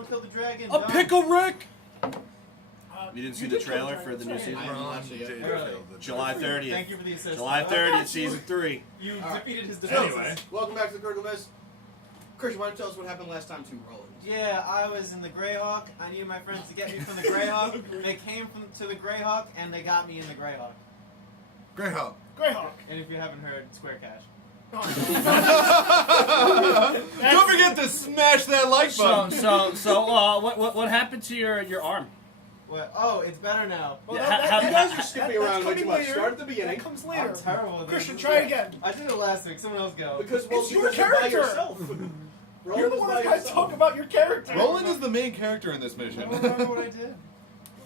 and kill the dragon. A pickle Rick! You didn't see the trailer for the new season? July 30th. Thank you for the assist. July 30th, season 3. You defeated his defenses. Anyway, welcome back to the Critical Miss. Christian, why don't you tell us what happened last time to Ruland? Yeah, I was in the Greyhawk. I needed my friends to get me from the Greyhawk. They came to the Greyhawk, and they got me in the Greyhawk. Greyhawk. Greyhawk. And if you haven't heard, Square Cash. Don't forget to smash that like button. So, what happened to your arm? What? Oh, it's better now. Well, Yeah, that, You guys are skipping around way too much. later. Start at the beginning. That comes later. I'm terrible. Christian, This try is- again. I did it last week. Someone else go. Because It's your you're by character. yourself. You're the one who's got to talk about your character. Roland is the main character in this I mission. don't remember what I did.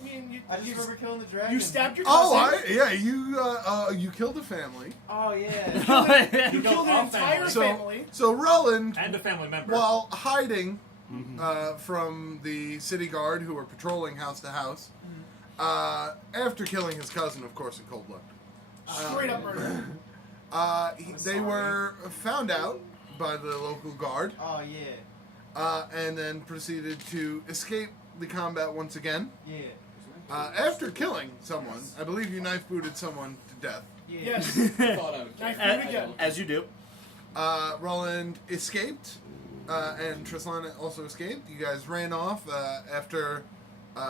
I mean, I just remember killing the dragon. you stabbed your Oh, cousin. you killed a family. Oh, yeah. You killed an entire family. So Roland, And a family member. while hiding from the city guard who were patrolling house to house, after killing his cousin, of course, in cold blood, Straight up murder. they were found out by the local guard, Oh, yeah. and then proceeded to escape the combat once again. Yeah. After killing someone, I believe you knife booted someone to death. Yeah. Yes. Thought I would Knife kill. boot again. As you do. Roland escaped, and Trislana also escaped. You guys ran off after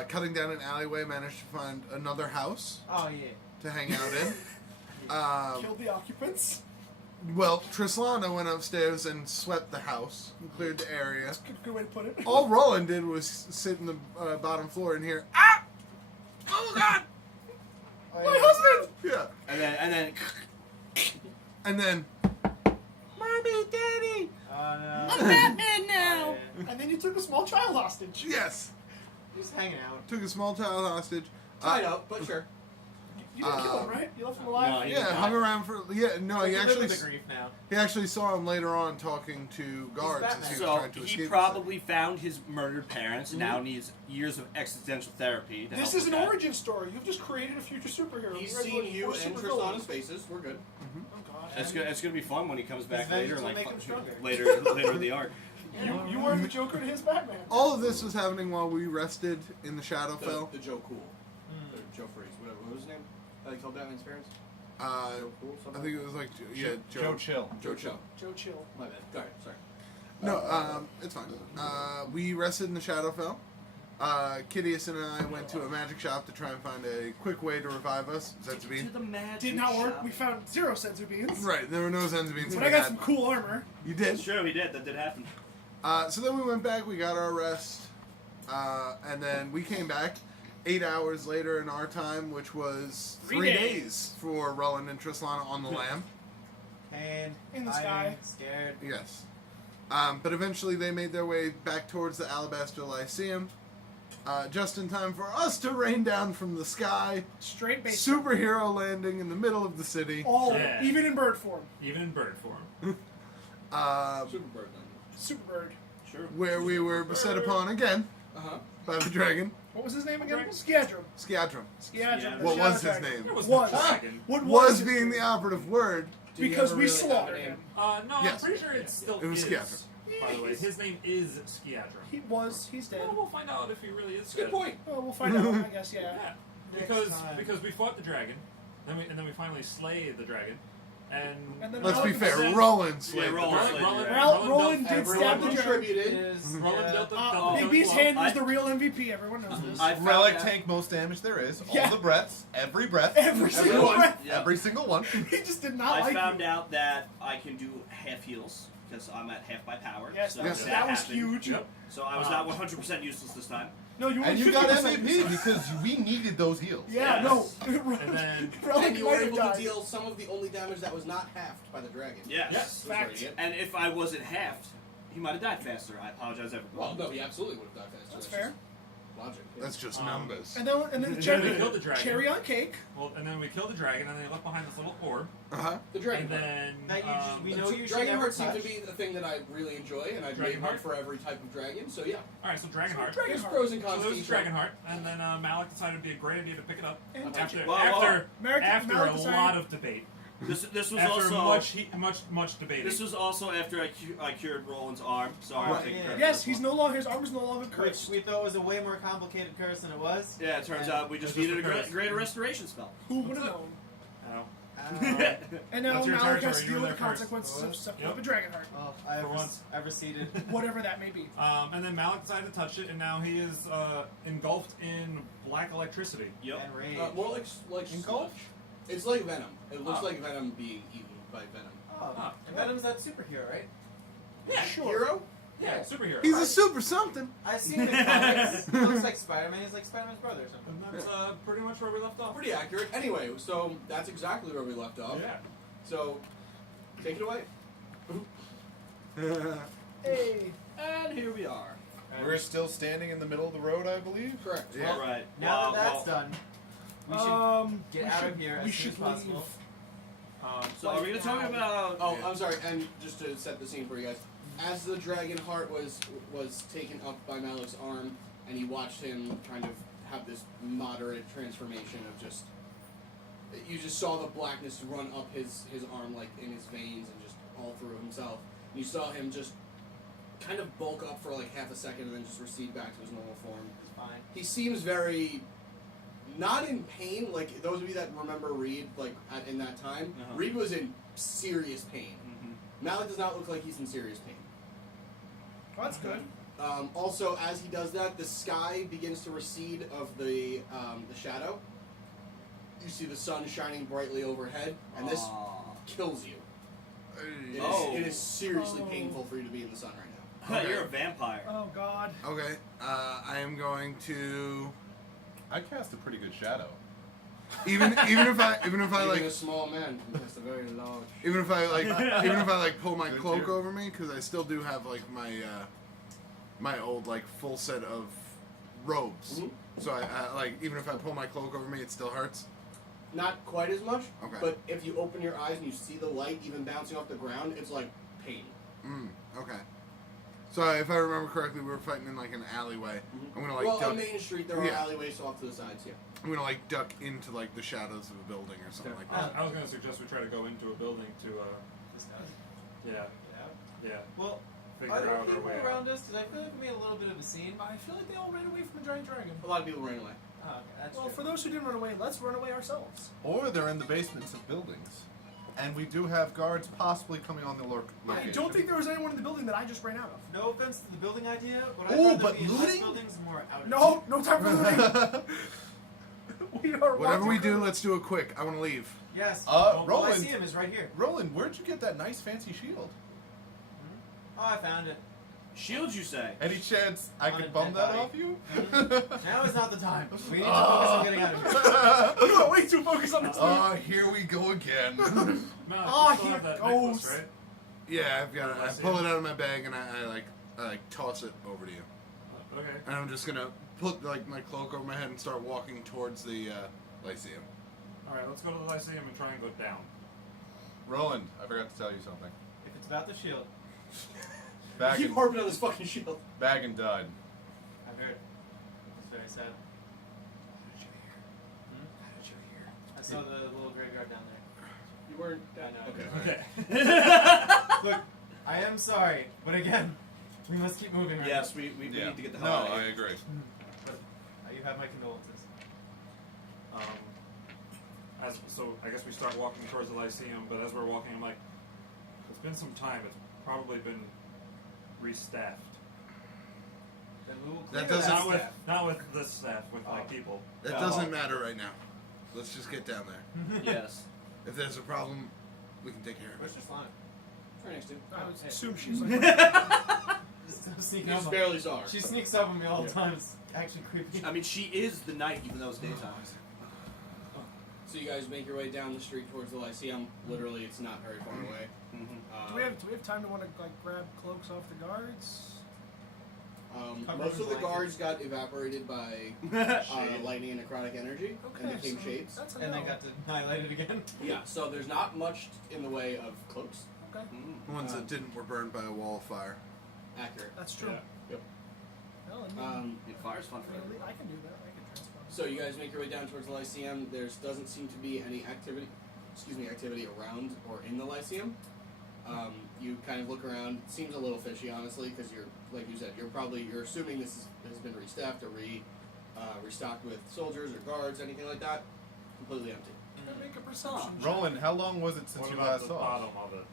cutting down an alleyway, managed to find another house Oh, yeah. to hang out in. Killed the occupants. Well, Trislana went upstairs and swept the house and cleared the area. Good way to put it. All Roland did was sit in the bottom floor and hear, "Ah! Oh God!" Oh, My yeah. husband! Yeah, and then, Mommy, Daddy! Oh, no. I'm Batman now! Oh, yeah. And then you took a small child hostage. yes, Just hanging out. took a small child hostage. Tied up, but sure. You didn't kill him, right? You left him alive? No, he- Yeah, hung around for he Live actually with the grief now. he actually saw him later on talking to guards as he was So trying to escape. he the probably found his murdered parents and now needs years of existential therapy. To This help is with an that. origin story. You've just created a future superhero. He's Regular- seen you or and super Trislana's villain. faces. We're good. Oh, God. It's gonna be fun when he comes back His later, vengeance will like make him stronger. later in the arc. You were the Joker to his Batman. All of this was happening while we rested in the Shadowfell. The Joe Cool. Or Joe Freeze. Whatever. What was his name? How they called Batman's parents? I Joe Cool? Something? think it was like Joe Chill. Joe Chill. Joe Chill. My bad. Alright, sorry. No, it's fine. We rested in the Shadowfell. Kitteus and I went to a magic shop to try and find a quick way to revive us. To Zenzabine. the magic Did not work. shop. We found 0 senzu beans. Right, there were no Zenzabines. But I got some cool armor. You did. Sure, we did. That did happen. So then we went back, we got our rest, and then we came back 8 hours later in our time, which was 3 days for Roland and Trislana on the lamb. Pain. In the iron, sky. Scared. Yes. But eventually they made their way back towards the Alabaster Lyceum, just in time for us to rain down from the sky. Straight base. Superhero landing in the middle of the city. All, Yeah. even in bird form. Even in bird form. Superbird. Superbird. Sure. Where we were beset upon again Uh-huh. by the dragon, What was his name again? Dragon. Skiadrum. Skiadrum. Skiadrum. What the was Shadow his Dragon. name? was Was. the dragon. What Was his being name? the operative word. Do you Because ever we really have a slaughtered name? him. No, Yes. I'm pretty sure it still It was is. Skiadrum. By the way, his name is Skiadrum. He's dead. Well, we'll find out if he really is. Good point. Well, we'll find out, I guess, yeah. Yeah, Next time. because we fought the dragon, then we finally slay the dragon, and then Let's be Malok fair, said- Roland slayed the Roland dragon. slayed the dragon. Roland did Everyone stab the dragon. contributed. Is, Roland yeah. built the Big B's hand was the real MVP. Everyone knows this. I found Relic out- tank most damage there is. All Yeah. the breaths, every breath, Every single Everyone. breath. Yeah. every single one. He just did not I like found you. out that I can do half heals because I'm at half my power. Yes, so Yes. that was happened. huge. Yep. So I was not 100% useless this time. No, you were And you got 50% MVP because we needed those heals. Yeah, Yes. no. And then- Relic And you were might have able died. to deal some of the only damage that was not halved by the dragon. Yes. Yes. Fact. And if I wasn't halved, he might have died faster. I apologize, everyone. Well, no, he absolutely would have died faster. That's just fair. Logic. Yeah. That's just numbers. And then the then cherry, we killed the dragon. cherry on cake. Well, and then we killed the dragon, and they left behind this little orb. Uh-huh. The dragon. And then That you just, we know you should Dragon never heart seems touch. to be the thing that I really enjoy, and I've made Dragonheart? one for every type of dragon. So yeah, all right, so Dragonheart. Dragon there's heart. pros and So cons. there to was each one. Dragonheart, and then Malok decided it'd be a great idea to pick it up And after Whoa, after Merrick- after Malok a decided- lot of debate. This was After also much debating. This was also after I cured Roland's arm, so I'm Right, taking yeah. credit. Yes, for he's this no longer. His arm is no longer Which cursed. we thought was a way more complicated curse than it was. one. Yeah, it turns out we just It's just needed a a curse. greater restoration spell. Who would have known? Ow. And now That's your Malok territory, has to you deal were with the there first. consequences of stepping Yep. up a dragon heart, Well, For once. I receded. whatever that may be. And then Malok decided to touch it, and now he is engulfed in black electricity. Yep. And rage. More like Engulf? sludge. It's like venom. It looks Oh. like venom being eaten by venom. Oh, and Venom's that superhero, right? Yeah, Sure. hero. Yeah, superhero. He's a super something. I've seen him in comics. He looks like Spider-Man. He's like Spider-Man's brother or something. And that's pretty much where we left off. Pretty accurate. Anyway, so that's exactly where we left off. Yeah. So, take it away. Hey. And here we are. We're still standing in the middle of the road, I believe. Correct. Yeah. All right. Now that Well, that's done, we should get we out should- of here we as soon as should possible. leave. so are we gonna talk about? Oh, I'm sorry. And just to set the scene for you guys, as the dragon heart was taken up by Malok's arm, and you watched him kind of have this moderate transformation of just. You just saw the blackness run up his arm like in his veins and just all through himself. And you saw him just kind of bulk up for like half a second and then just recede back to his normal form. It's fine. He seems very not in pain. Like those of you that remember Reed, like in that time, Uh-huh. Reed was in serious pain. Mhm. Malok does not look like he's in serious pain. Well, that's good. Also, as he does that, the sky begins to recede of the shadow. You see the sun shining brightly overhead, and this Aw. kills you. It is, Oh. it is seriously Oh. painful for you to be in the sun right now. Okay. You're a vampire. Oh God. Okay, I am going to I cast a pretty good shadow. even if I Even a like small man can cast a very large. even if I like pull my Good cloak too. over me because I still do have like my old like full set of robes. Mhm. So I like even if I pull my cloak over me, it still hurts. Not quite as much, Okay. but if you open your eyes and you see the light even bouncing off the ground, it's like pain. Okay. So if I remember correctly, we were fighting in like an alleyway. I'm gonna like well, duck. on Main Street, there are Yeah. alleyways off to the sides, yeah. I'm gonna like duck into like the shadows of a building or something like that. I was gonna suggest we try to go into a building to, This guy. yeah, Get out. yeah, Well, figure are there out our people way around out. us? Because I feel like we made a little bit of a scene. I feel like they all ran away from a giant dragon. A lot of people ran away. Oh, okay, that's Well, true. for those who didn't run away, let's run away ourselves. Or they're in the basements of buildings. And we do have guards possibly coming on the location. I don't think there was anyone in the building that I just ran out of. No offense to the building idea, but I'd Oh, rather but be in less looting? buildings and more out. No, no time for looting. We are Whatever we do, walking- let's do it quick. I want to leave. Yes. Uh, The Roland. Lyceum is right here. Roland, where'd you get that nice fancy shield? Oh, I found it. Shield, you say? Any chance I On could a bum dead that body. off you? Now is not the time. We need to focus on getting out of here. You are way too focused on this. Here we go again. Malok, Oh, you still here have that it necklace, goes. right? Yeah, I've got it. I Lyceum. pull it out of my bag and I like toss it over to you. Okay. And I'm just gonna put like my cloak over my head and start walking towards the Lyceum. All right, let's go to the Lyceum and try and go down. Roland, I forgot to tell you something. If it's about the shield, Bag Keep and, harping on this fucking shield. bag and dud. I've heard. It's very sad. I saw the little graveyard down there. You weren't. I know. Okay. Look, I am sorry, but again, we must keep moving. Right? Yes, we Yeah. need to get the No, hell out I of here. agree. But you have my condolences. So I guess we start walking towards the Lyceum, but as we're walking, I'm like, it's been some time. It's probably been restaffed. Then we will clear That doesn't- Not with staff. not with this staff, with like Oh. people. That No. doesn't matter right now. Let's just get down there. Yes. If there's a problem, we can take care of Where's it. your slime? Right next to. I would Hey. assume she's like. Just sneaking You up just on- barely saw her. She sneaks up on me all the Yeah. time. It's actually creepy. I mean, she is the night, even though it's daytime. So you guys make your way down the street towards the Lyceum. Literally, it's not very far away. Mm-hmm. Do we have time to want to like grab cloaks off the guards? Cover Most in of the blankets. guards got evaporated by lightning and necrotic energy Okay, and became so shades. That's a And no. then got annihilated again. Yeah, so there's not much in the way of cloaks. Okay, The ones that didn't were burned by a wall of fire. Accurate. that's true. Yeah. Yep. Well, I mean, Fire's fun for everyone. I can do that. I can transform. So you guys make your way down towards the Lyceum. There doesn't seem to be any activity. activity around or in the Lyceum. You kind of look around. It seems a little fishy, honestly, because you're, like you said, you're assuming this has been restaffed or restocked with soldiers or guards, anything like that. Completely empty. Can I make a perception check? Roland, how long was it since What you about last the saw us? bottom of it?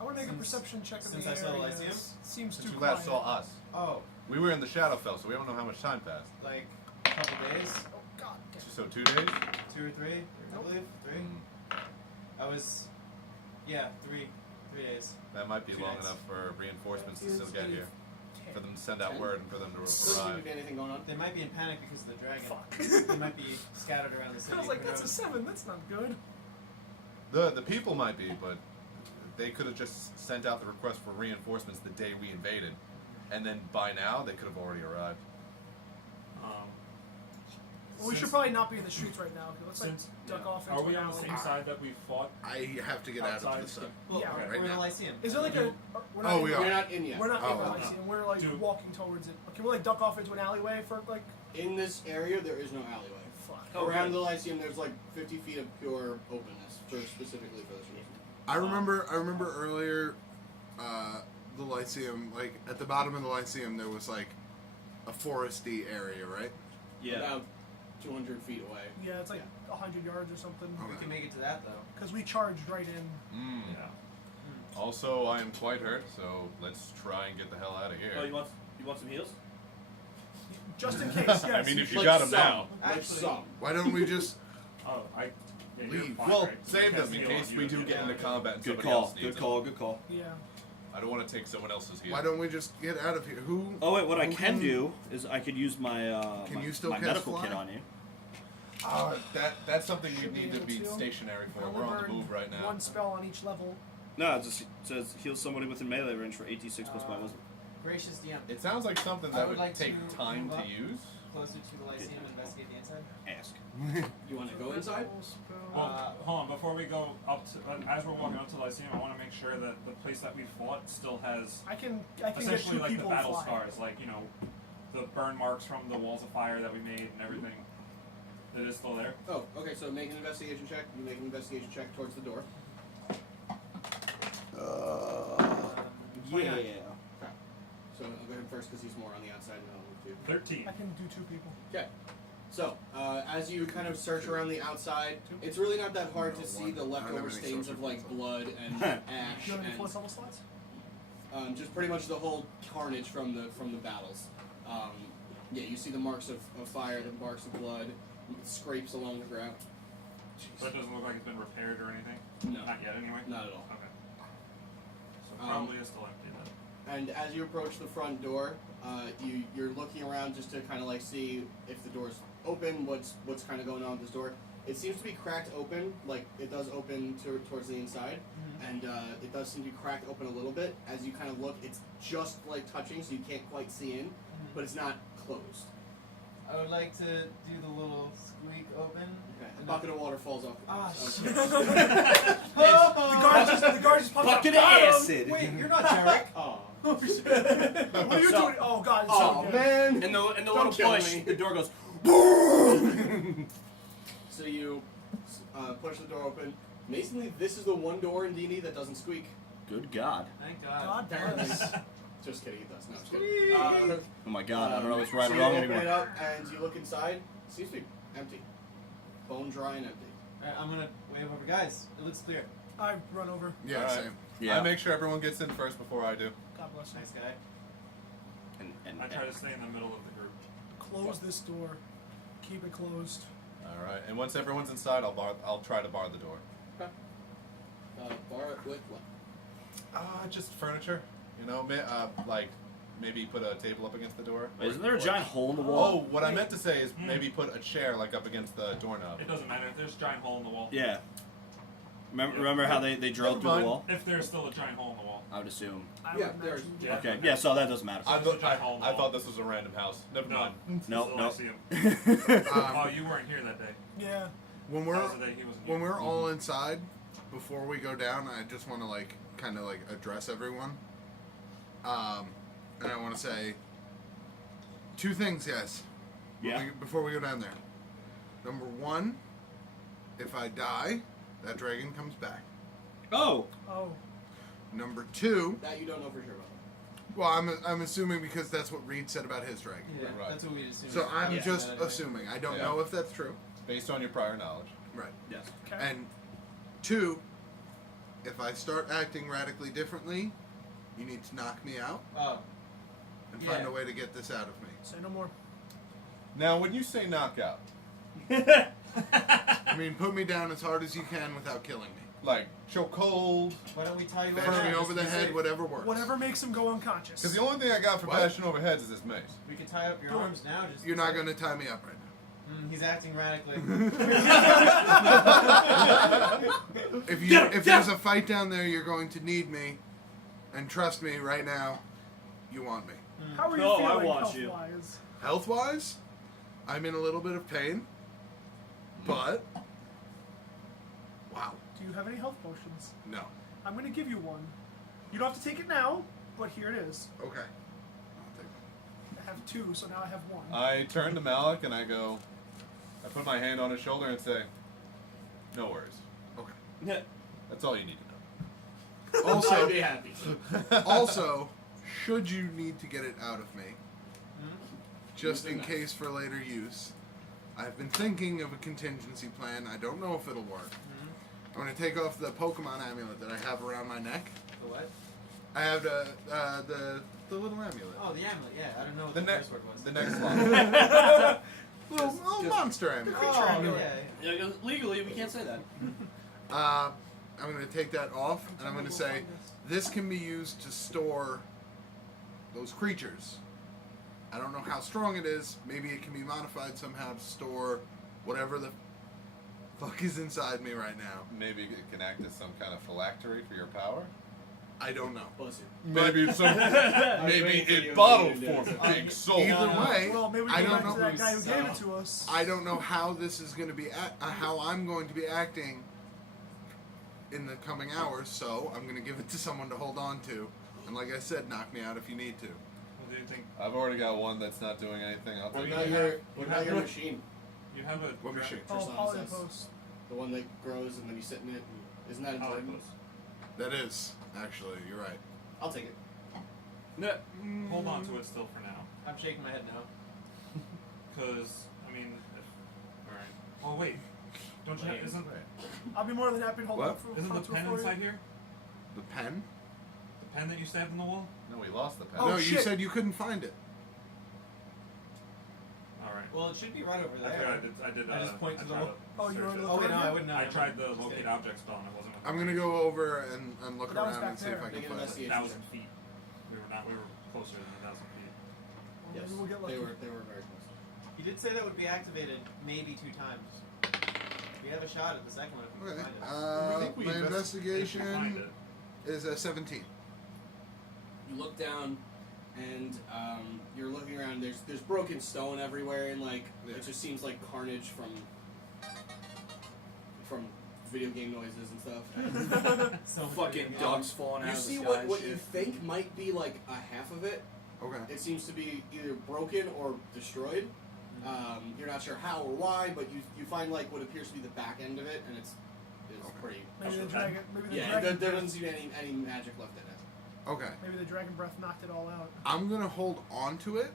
I want to make a perception check of since the I saw the area. Lyceum? Seems Since too you quiet. last saw us. Oh, We were in the Shadowfell, so we don't know how much time passed. like a couple days, Oh God. So 2 days? 2 or 3, I Nope. believe. 3. I was, yeah, 3 days. That might be 2 long days. enough for reinforcements to Is still get a here. 10. For them to send out 10? word and for them to Doesn't seem to arrive. be anything going on. They might be in panic because of the dragon. Fuck. They might be scattered around the city. I was like, Who that's a knows? 7. That's not good. The people might be, but they could have just sent out the request for reinforcements the day we invaded. And then by now, they could have already arrived. Well, we should probably not be in the streets right now. Let's like duck off into Are we an on the alley. same side that we fought? I have to get out Outside. of the sun. Well, Yeah, we're right in the now. Lyceum. Is there like a? We're not Oh, in, we You're are. not in yet. We're not in the Oh. Lyceum. We're like Dude. walking towards it. Can we like duck off into an alleyway for like? In this area, there is no alleyway. Fuck. Around the Lyceum, there's like 50 feet of pure openness, specifically for this reason. I remember earlier, the Lyceum, like at the bottom of the Lyceum, there was like a foresty area, right? Yeah. About 200 feet away. Yeah, it's like 100 yards or something. Okay. We can make it to that though. Because we charged right in. Yeah. Also, I am quite hurt, so let's try and get the hell out of here. Oh, you want some heals? Just in case, yes. I mean, if you Like got them some. now. Like Actually- some. Why don't we just? Oh, yeah, you're Leave. fine, Well, right? save Cast them in heal case on we you do and get you. into combat and Good somebody call. else needs Good them. call. Good call. Yeah. I don't want to take someone else's heal. Why don't we just get out of here? Who? Oh wait, what I who can do is I could use my Can my, you still my cast medical fly? kit on you. That's something you Should be need to able be to. stationary for. I only We're on the burned move right now. One spell on each level. No, it just says heal somebody within melee range for 86 plus my wisdom. Gracious DM. It sounds like something I that would would like take to time move to up. use. Closer to the Lyceum and investigate the inside. Ask. You want to go inside? Well, hold on. Before we go up to, as we're walking up to Lyceum, I want to make sure that the place that we fought still has I can get essentially two like the people battle fly. scars, like the burn marks from the walls of fire that we made and everything. That is still there. Oh, okay, so make an investigation check. You make an investigation check towards the door. Yeah. 29. So I'll go ahead first because he's more on the outside and I'll move to. 13. I can do two people. Okay. So, as you kind of search around the outside, it's really not that hard to see the leftover stains of like blood and ash Do you have any and fourth level slots? just pretty much the whole carnage from the battles. Yeah, you see the marks of fire, the marks of blood, scrapes along the ground. So it doesn't look like it's been repaired or anything? No, Not yet, anyway? not at all. Okay. So probably is still empty then. And as you approach the front door, you're looking around just to kind of like see if the door's open, what's kind of going on with this door. It seems to be cracked open, like it does open towards the inside, and it does seem to be cracked open a little bit. As you kind of look, it's just like touching, so you can't quite see in, but it's not closed. I would like to do the little squeak open. Okay. A bucket of water falls off. Ah, of- shit. The guard just popped Bucket up. of Got him. acid. Wait, you're not Derek. Aw. What are you doing? Oh god, it's Aw, so good. man! And the Don't little kill push, me. the door goes. So you push the door open. Amazingly, this is the one door in D&D that doesn't squeak. Good God. Thank God. God bless. Just kidding, it does. No, just kidding. Oh my God, I don't know what's So right or you wrong open anymore. it up and you look inside. It seems to be empty. Bone dry and empty. Alright, I'm gonna wave over. Guys, it looks clear. I run over. Yeah, Alright. same. Yeah. I make sure everyone gets in first before I do. God bless you. Nice guy. And I try to stay in the middle of the group. Close this door. Keep it closed. All right, and once everyone's inside, I'll try to bar the door. Bar it with what? Just furniture. You know, like maybe put a table up against the door. Isn't there a Or- giant hole in the Oh, wall? what I meant to say is maybe put a chair like up against the doorknob. It doesn't matter. There's a giant hole in the wall. Yeah. Remember how they drilled through the mind. wall? If there's still a giant hole in the wall. I would assume. I Yeah, would there's- imagine. Yeah. Okay, yeah, so that doesn't matter. I, There's a thought, giant hole in the I wall. thought this was a random house. Never No. mind. No, no. I see him. Um, Oh, you weren't here that day. Yeah. when That we're was the day he wasn't when here. we're all inside, before we go down, I just want to like kind of like address everyone. And I want to say two things, guys. Yeah. Before we go down there. Number one, if I die, That dragon comes back. Oh. Oh. Number 2. That you don't know for sure about. Well, I'm assuming because that's what Reed said about his dragon. Yeah, Right. that's what we assumed. So I'm Yeah. just Anyway. assuming. I don't Yeah. know if that's true. Based on your prior knowledge. Right. Yes. Okay. And 2, if I start acting radically differently, you need to knock me out Oh, and find Yeah. a way to get this out of me. Say no more. Now, when you say knockout, I mean, put me down as hard as you can without killing me. like choke hold, why don't we tell you Bash right me now, over the just be head, safe. whatever works. Whatever makes him go unconscious. because the only thing I got for What? bashing over heads is this mace. We can tie up your Do it. arms now. Just You're not going to tie me up right He's acting radically. now. If there's a fight down there, you're going to need me. And trust me, right now, you want me. How are you No, I feeling want you. health-wise? Health-wise, I'm in a little bit of pain. But, wow, Do you have any health potions? no. I'm going to give you one. You don't have to take it now, but here it is. Okay. I'll take it. I have 2, so now I have 1. I turn to Malok and I go, I put my hand on his shoulder and say, no worries. Okay. That's all you need to know. I'd Also, be happy. also, should you need to get it out of me, just Use in the knife. case for later use, I've been thinking of a contingency plan. I don't know if it'll work. I'm going to take off the Pokemon amulet that I have around my neck. The what? I have the little amulet. Oh, the amulet. Yeah, I don't know what The the next, first word was. the next line. Little monster amulet. Oh, amulet. yeah. Yeah, legally, we can't say that. I'm going to take that off, and I'm going to say, this can be used to store those creatures. I don't know how strong it is. Maybe it can be modified somehow to store whatever the fuck is inside me right now. Maybe it can act as some kind of phylactery for your power. I don't know. Bless you. Maybe it's some. Maybe waiting for you it to bottle do form this. a big soul. Either way, Well, maybe we I go don't back to know. that guy who gave it to us. I don't know how this is going to be, how I'm going to be acting in the coming hours. So I'm going to give it to someone to hold on to, and like I said, knock me out if you need to. What do you think? I've already got one that's not doing anything. I'll What take about it. your machine? You have a What machine? Oh, Persona says. polypost. The one that grows and then you sit in it. Isn't that important? Polypost. That is actually, you're right. I'll take it. Hold on to it still for now, I'm shaking my head now. because I mean, all right. Oh wait, don't you? Wait. Isn't I'll be more than happy to hold What? on for isn't the onto it pen for you. inside here? The pen? The pen that you stabbed in the wall? No, we lost the pen. Oh, no, you shit. said you couldn't find it. All right. Well, it should be right over I there. forgot I did. I just point to the tried wall. Oh, you search were it. the Oh wait, no, I third wouldn't. I know. tried the locate object spell and it wasn't. I'm gonna go over and look But that was around back and see if there. I can Make an find it. investigation. 1,000 feet. We were closer than 1,000 feet. Yes, Maybe we'll get lucky. they were very close. You did say that would be activated maybe 2 times. We have a shot at the second one if we Okay. can find it. I think we My invest- If you find investigation it. is a 17. You look down, and you're looking around. There's broken stone everywhere, and like Yeah. it just seems like carnage from video game noises and stuff. So Fucking much dogs falling out You of the see sky. what and what shit. you think might be like a half of it. Okay. It seems to be either broken or destroyed. You're not sure how or why, but you find like what appears to be the back end of it, and it's Okay. pretty. Maybe the dragon. Maybe the Yeah, dragon. there doesn't seem to be any magic left in it. Okay. Maybe the dragon breath knocked it all out. I'm gonna hold on to it,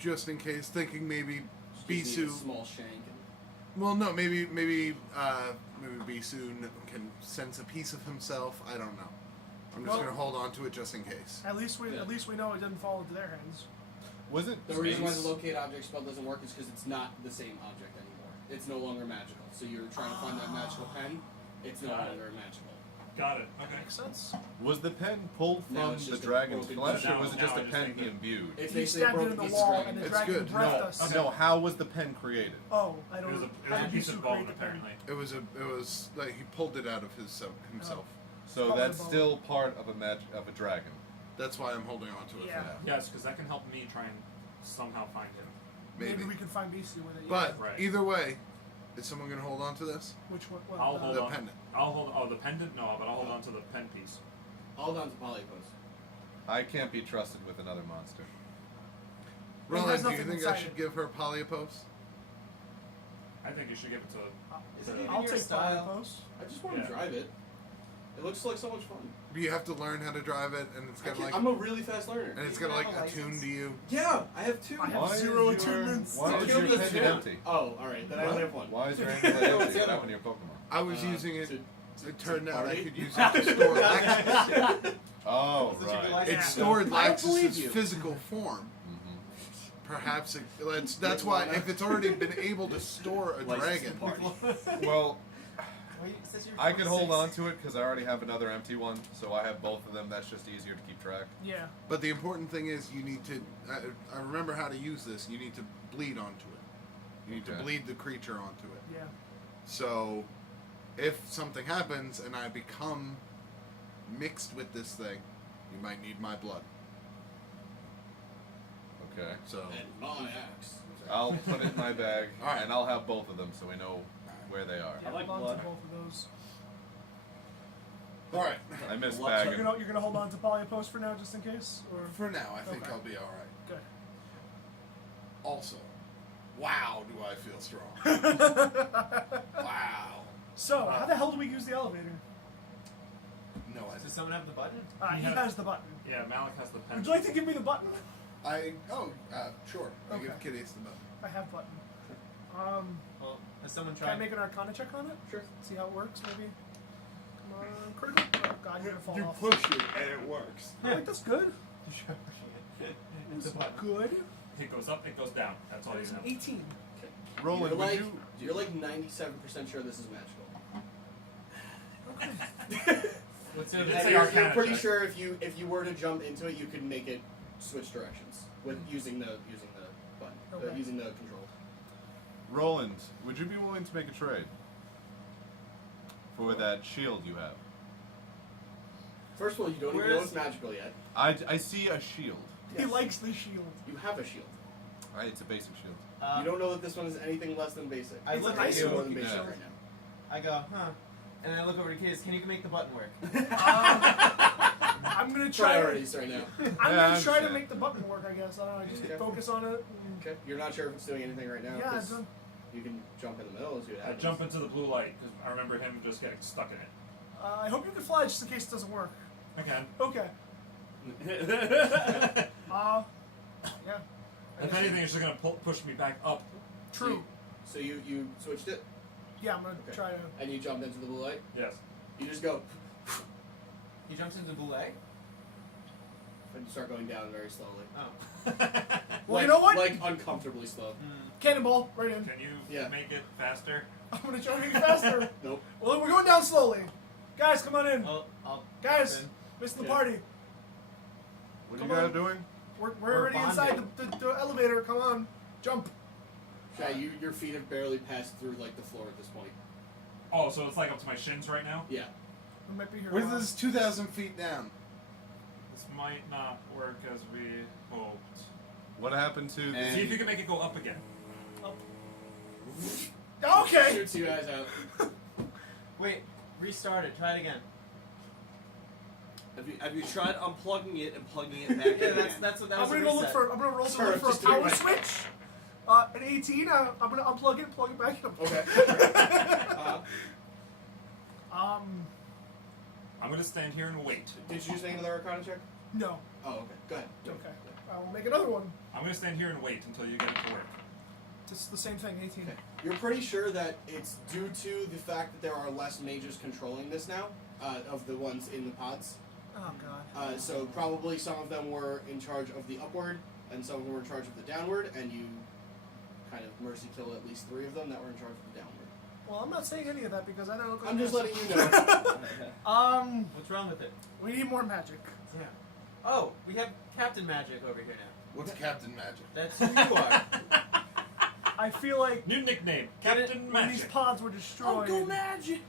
just in case, thinking maybe Just need a Bisu. small shank. Well, no, maybe Bisu can sense a piece of himself. I don't know. I'm just Well- gonna hold on to it just in case. At least we know it didn't fall into their hands. Was it The reason why the space? locate object spell doesn't work is because it's not the same object anymore. It's no longer magical. So you're trying to find that magical pen. It's no Got it. longer magical. Got it. Okay. Makes sense. Was the pen pulled No, from it's the just a dragon's broken flesh, piece. or was it just Now a I just pen think he that- imbued? It's He basically a stabbed it broken in the piece of wall, dragon. and the It's dragon good. breathed No, us. no. How was the pen created? Oh, I It don't was know. a How did piece you of create bone the pen? apparently. It was like he pulled it out of himself. So Probably that's both. still part of a dragon. That's why I'm holding on to it Yeah. for now. Yes, because that can help me try and somehow find him. Maybe. we can find Beastie with it. Yeah. But Right. either way, is someone gonna hold on to this? Which one? What, I'll hold The on. pendant. I'll hold. Oh, the pendant? No, but I'll hold on to the pen piece. Hold on to polypost. I can't be trusted with another monster. It has Roland, do you nothing think I inside should it. give her Polyapos? I think you should give it to. Is it even I'll your take style? post. I just want Yeah. to drive it. It looks like so much fun. You have to learn how to drive it, and it's got like, I'm a really fast learner. and it's You got like have a attune license? to you. Yeah, I have 2. I have Why is 0 your- attunements. Why is Give your me the pit 2. empty? Oh, alright, then I only have 1. Why is your pit No, empty? it's What the other happened to your Pokemon? I was using it. It turned out I party? could use it to store Lexus. Oh, Such a good right. license. It stored I believe Lexus's you. physical form. Mhm. Perhaps that's why if it's already been able to store a dragon. Well, Wait, it says you're I could hold 26. on to it because I already have another empty one, so I have both of them. That's just easier to keep track. Yeah. But the important thing is you need to. I remember how to use this. You need to bleed onto it. You need to Okay. bleed the creature onto it. Yeah. So, if something happens and I become mixed with this thing, you might need my blood. Okay. So, And my axe. I'll put it in my bag, Alright. and I'll have both of them so we know where they are. Yeah, like hold on blood. to both of those. all right. I miss Blood. So bagging. you're gonna hold on to polypost for now, just in case, or For now, I think Okay. I'll be all right. good. Also, wow, do I feel strong? Wow. So how the hell do we use the elevator? No, Does someone have the button? He Yeah. has the button. Yeah, Malok has the pen. Would you like to give me the button? Sure. I Okay. give Kitteus the button. I have button. Well, has someone Can I tried? make an Arcana check on it? Sure. See how it works, maybe. Come on, critical. Oh God, you're gonna fall off. push it and it works. Oh, wait, that's good. It's That's a button. good. It goes up, it goes down. That's all you It's an know. 18. Roland, you're would like, you? You're like 97% sure this is magical. What's You it? did And say you're Arcana pretty check. sure if you were to jump into it, you could make it switch directions with using the button, Okay. using the control. Roland, would you be willing to make a trade for that shield you have? First of all, you don't even know Where's- it's magical yet. I see a shield. He Yes. likes the shield. You have a shield. It's a basic shield. You don't know that this one is anything less than basic. I It's look nicer at you. more than basic Yeah. right now. I go, huh? And I look over to Kitteus. Can you make the button work? I'm gonna try. Priorities right now. I'm Yeah, I gonna try to understand. make the button work. I guess I don't know. Just Okay. focus on it. Okay. You're not sure if it's doing anything right now. Yeah, 'cause it's done. you can jump in the middle and see what I happens. jump into the blue light because I remember him just getting stuck in it. I hope you can fly just in case it doesn't work. I can. Okay. Yeah. If anything, it's just gonna push me back up. True. So you switched it Yeah, I'm gonna Okay. try to. and you jumped into the blue light. Yes. You just go He jumps into Boulay. and you start going down very slowly. Oh. Well, you know what? Like uncomfortably slow. Cannonball, right in. Can you Yeah. make it faster? I'm gonna try to make it faster. Nope. Well, we're going down slowly. Guys, come on in. I'll Guys, jump missed the Yeah. party. What are Come you guys on. doing? We're We're already inside bonding. the elevator. Come on, jump. Yeah, your feet have barely passed through like the floor at this point. Oh, so it's like up to my shins right now? Yeah. We might be here. What a while. is this 2,000 feet down? This might not work as we hoped. What happened to And- See if you can make it go up again. Okay. Shoots you guys out. Wait, restart it. Try it again. Have you tried unplugging it and plugging it back in? Yeah, again? that's what that I'm was. gonna a go look reset. for. I'm gonna roll to Sorry, look for a just doing power my- switch. An 18. I'm gonna unplug it, plug it back in. Okay. I'm gonna stand here and wait. Did you just make another Arcana check? No. Oh, okay. Go ahead. Okay. I will make another one. I'm gonna stand here and wait until you get it to work. It's the same thing. 18. Okay. You're pretty sure that it's due to the fact that there are less mages controlling this now, of the ones in the pods. Oh God. So probably some of them were in charge of the upward, and some of them were in charge of the downward, and you kind of mercy kill at least 3 of them that were in charge of the downward. Well, I'm not saying any of that because I don't. I'm just letting you know. What's wrong with it? We need more magic. Yeah. Oh, we have Captain Magic over here now. What's Captain Magic? That's who you are. I feel like New nickname, Get it? Captain when these Magic. pods were destroyed, magic!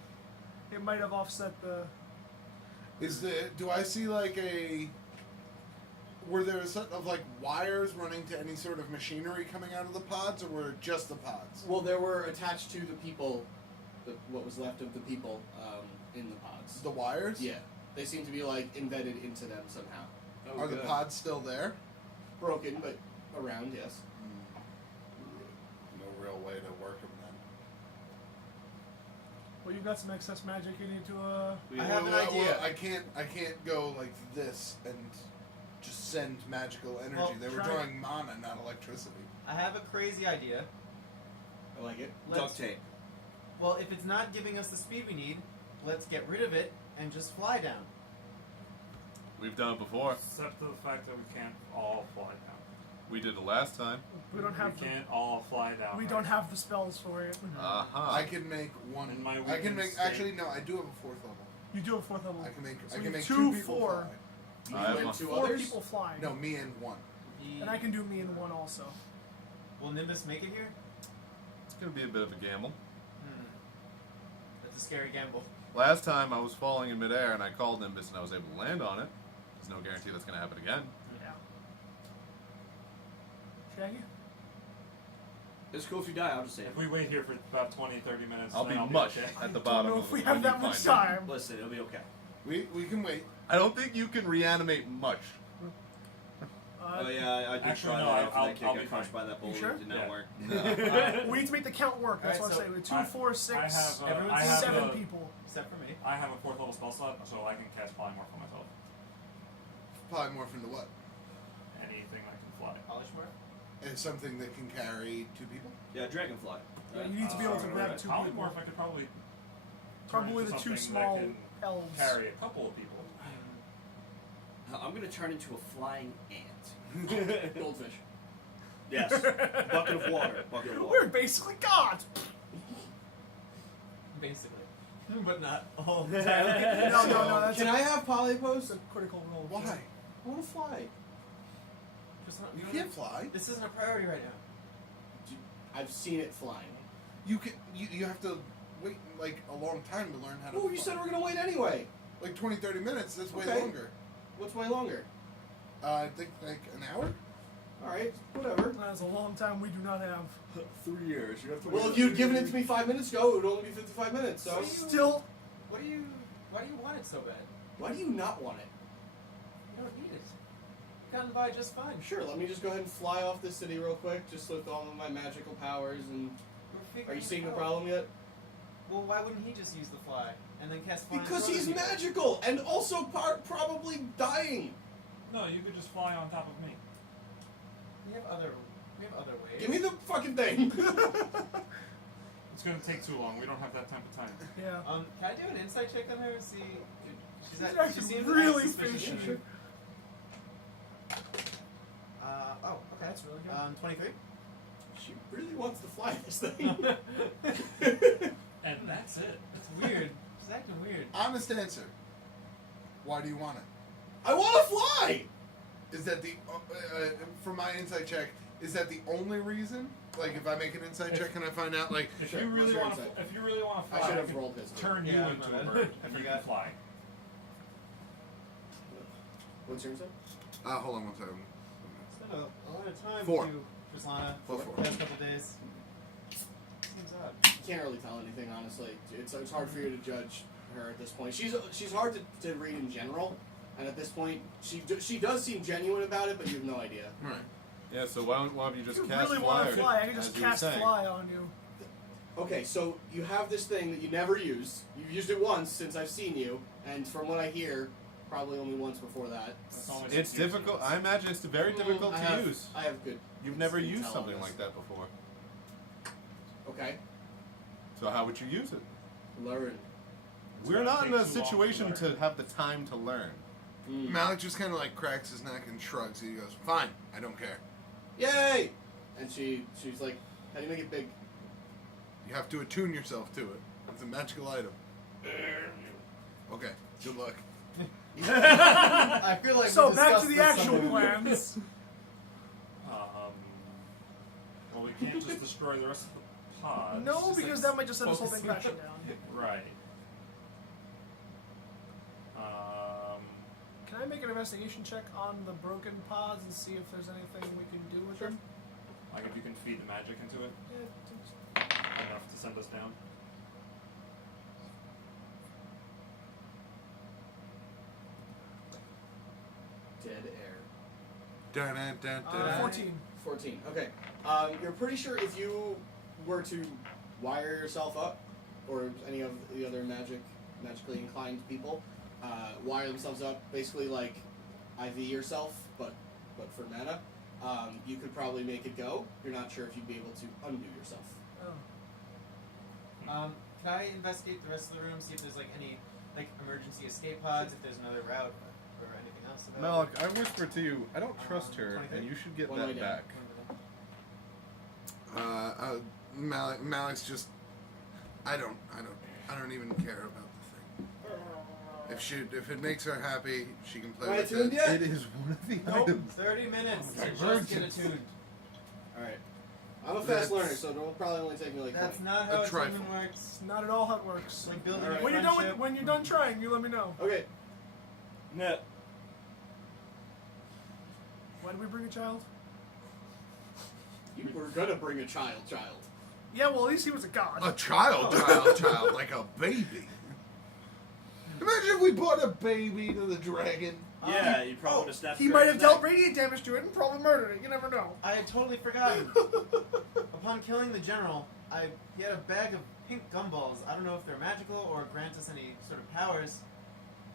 it might have offset the. Do I see like a? Were there a set of like wires running to any sort of machinery coming out of the pods, or were it just the pods? Well, there were attached to the people, what was left of the people in the pods. The wires? Yeah, they seem to be like embedded into them somehow. Are the pods still there? Broken, but around, yes. No real way to work them then. But you've got some excess magic you need to. I have an idea. I can't go like this and just send magical energy. Well, they were try- drawing mana, not electricity. I have a crazy idea. I like it. Duct tape. Well, if it's not giving us the speed we need, let's get rid of it and just fly down. We've done it before. Except for the fact that we can't all fly down. We did it last time. We don't have. We can't all fly down. We right? don't have the spells for it. Uh-huh. I can make one. In my I can weakened make. state. Actually, no. I do have a 4th level. You do a 4th level. I can make. So I we can have make 2, 2 people 4. You I have went one. 2 4 others? people flying. fly. No, me and 1. And I can do me in 1 also. Will Nimbus make it here? It's gonna be a bit of a gamble. That's a scary gamble. Last time I was falling in midair and I called Nimbus and I was able to land on it. There's no guarantee that's gonna happen again. Yeah. Shaggy? It's cool if you die, I'll just say it. If we wait here for about 20, 30 minutes, I'll then be I'll mush be okay. at the I bottom. don't know of if we when have you that much find it. time. Listen, it'll be okay. We can wait. I don't think you can reanimate much. Oh yeah, I did Actually, try no, that after I'll that kid be got crushed fine. by that boulder. sure? It did not Yeah. work. We need to make the count work. That's Alright, what I so say. With 2, I- 4, 6, I have, everyone's I have 7 a, people. Except for me. I have a 4th level spell slot, so I can cast Polymorph on myself. Polymorph into what? Anything that can fly. Polish more? It's something that can carry 2 people. Yeah, dragonfly. Yeah, you need to be able to grab 2 people. Polymorph, I could probably. Probably turn the into 2 something that small can elves. Carry a couple of people. I'm gonna turn into a flying ant. Goldfish. Yes. Bucket of water. Bucket of We're water. basically gods. Basically. But not all the No, time. no, that's Can I have It's polypost? a critical role. Why? I want to fly. Just not, You don't can't have- fly. This isn't a priority right now. I've seen it flying. You can. You have to wait like a long time to learn how to. Oh, you fly. said we're gonna wait anyway. like 20, 30 minutes. That's way Okay. longer. What's way longer? I think like an hour. All right, whatever. That's a long time we do not have. 3 years. You have to Well, if you'd given it to me 5 minutes ago, it would only be 55 minutes. So Still, Why do you want it so bad? why do you not want it? You don't need it. You've gotten by just fine. Sure, let me just go ahead and fly off this city real quick, just with all of my magical powers. And We're are figuring you seeing it the out. problem yet? Well, why wouldn't he just use the fly and then cast fly? in Because front he's of you? magical and also probably dying. No, you could just fly on top of me. We have other ways. Give me the fucking thing. It's gonna take too long. We don't have that type of time. yeah. Can I do an insight check on her and see? She's She acting seems really suspicious to fishy. me. Oh, okay. That's really good. 23. She really wants to fly this thing. And that's it. It's weird. She's acting weird. Honest answer. Why do you want it? I want to fly. Is that the from my insight check? Is that the only reason? Like, if I make an insight check and I find out, like, If Sure, you really what's your want to, insight? if you really want to I fly, should have could rolled his. turn Yeah, you my into bad. a bird if you Forgot. can fly. What's your insight? hold on one second. Spent a lot of time 4. with you, Ruslana, Four. the past couple days. Seems odd. You can't really tell anything, honestly. It's hard for you to judge her at this point. She's hard to read in general, and at this point, she does seem genuine about it, but you have no idea. Right. Yeah, so why don't you If just you cast really fly? want to fly, I can as just you were cast saying. fly on you. Okay, so you have this thing that you never use. You've used it once since I've seen you, and from what I hear, probably only once before that. That's only It's 6 years difficult. ago. I imagine it's very difficult I to have, use. I have good. You've never intel used on something this. like that before. Okay, So how would you use it? learn. We're gonna not in take a too long to situation learn. to have the time to learn. Malok just kind of like cracks his neck and shrugs. He goes, "Fine, I don't care. Yay! And she's like, how do you make it big? You have to attune yourself to it. It's a magical item." Okay. Good luck. I feel like So we back to discussed the this actual somewhere. plans. Well, we can't just destroy the rest of the pod. No, just, because like, that might just send this whole thing focusing. crashing down. Right. Can I make an investigation check on the broken pods and see if there's anything we can do with them? Like if you can feed the magic into it Yeah, enough to send us down. Dead air. Dun, dun, dun, dun. 14. 14. Okay. You're pretty sure if you were to wire yourself up or any of the other magically inclined people wire themselves up, basically like IV yourself, but for mana. You could probably make it go. You're not sure if you'd be able to undo yourself. Oh. Can I investigate the rest of the room, see if there's like any like emergency escape pods, if there's another route or anything else about Malok, I whisper to you, I don't trust her, 23? and you should get One that way down. back. Malik's just. I don't even care about the thing. If it makes her happy, she can play with it. Yeah. It is one of the Nope. items. 30 minutes to just Emergency. get attuned. Alright. I'm a fast That's- learner, so it'll probably only take me like That's 20. not how A attunement trifle. works. It's not at all how it works. It's like building Alright. a When you're friendship. when you're done trying, you let me know. Okay. Yeah. Why did we bring a child? You were gonna bring a child. Yeah, well, at least he was a god. A child, like a baby. Imagine if we brought a baby to the dragon. Yeah, you probably would have snapped. He might have dealt radiant damage to it and probably murdered it. You never know. I had totally forgotten. Upon killing the general, he had a bag of pink gumballs. I don't know if they're magical or grant us any sort of powers.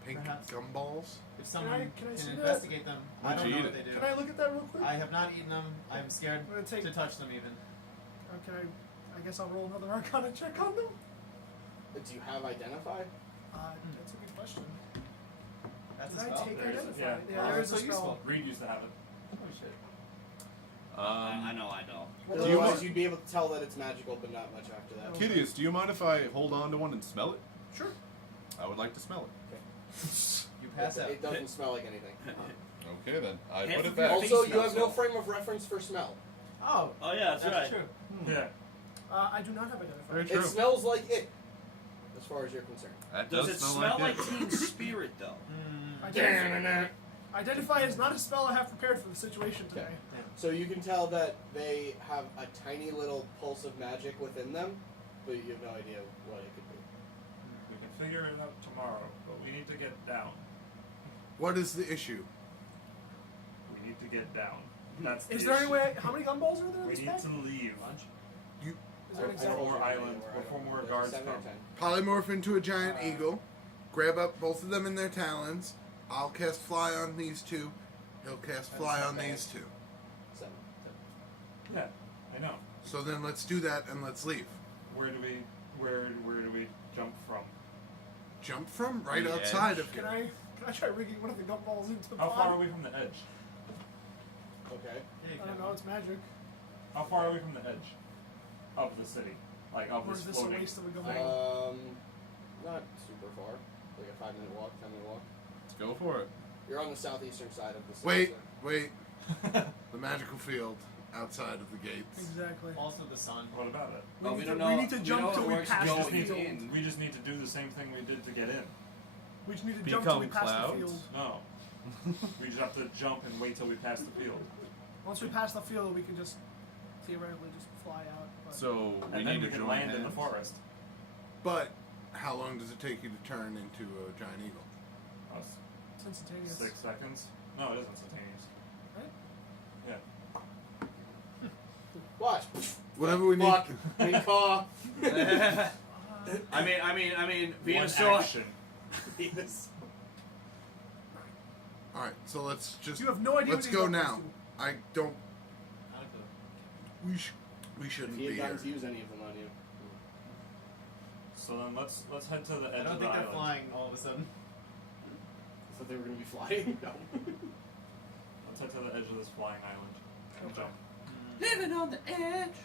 Pink Perhaps. gumballs. If someone can I see can that? investigate them, I Why'd don't you know eat what it? they do. Can I look at that real quick? I have not eaten them. I'm scared I'm gonna take. to touch them even. Okay, I guess I'll roll another Arcana check on them. Do you have identify? That's a good question. That's Did a I spell. take There is- identify? yeah. Yeah, Oh, there is that's a so spell. useful. Reed used to have it. Oh shit. I know, I know. Do you Otherwise, want- you'd be able to tell that it's magical, but not much after that. Kitteus, do you mind if I hold on to one and smell it? Sure. I would like to smell You pass out. It doesn't smell like anything. it. Okay then, I Half put of it your back. face Also, you smells have no well. frame of reference for smell. Oh, Oh yeah, that's right. true. Yeah. I do not have identify. Very It true. smells like it, as far as you're concerned. That Does it smell like it. teen spirit though? Identify is not a spell I have prepared for the situation today. So you can tell that they have a tiny little pulse of magic within them, but you have no idea what it could be. We can figure it out tomorrow, but we need to get down. What is the issue? We need to get down. That's the Is there any issue. way? How many gumballs are there in We this need bag? to leave. Is there an I exact? told you More already islands where I before don't- more there's guards 7 or come. 10. Polymorph into a giant eagle. Grab up both of them in their talons. I'll cast fly on these two. He'll cast fly on these two. 7. Yeah, I know. So then let's do that and let's leave. Where do we jump from? Jump from right The outside edge. of Can here. I try rigging one of the gumballs into the How pod? far are we from the edge? Okay. I don't know. It's magic. How far are we from the edge of the city? Like of Or this is this a floating waste of a thing? gumball? Not super far. Like a 5-minute walk, 10-minute walk. Let's go for it. You're on the southeastern side of the city. Wait, so- wait. The magical field outside of the gates. Exactly. Also the sun. What about it? Well, We we need don't to- know. we need to we jump know till it we works pass the going field. in. We just need to do the same thing we did to get in. We just need to jump till we Become pass the clouds? field. No. We just have to jump and wait till we pass the field. Once we pass the field, we can just theoretically just fly out. But So we And then need we to can join land in the hands. forest. But how long does it take you to turn into a giant eagle? Us. it's instantaneous. 6 seconds? No, it is instantaneous. Right? Yeah. Watch. Whatever we need. Fuck. We call. I mean, One Venusaur. action. Venus. All right, so let's just. You have no idea. Let's what these go gumballs now. do. I don't. I like the We shouldn't He be had gotten to here. use any of them on you. So then let's head to the edge I don't of the think they're island. flying all of a sudden. I thought they were going to be flying. No. Let's head to the edge of this flying island and Okay. jump. Living on the edge.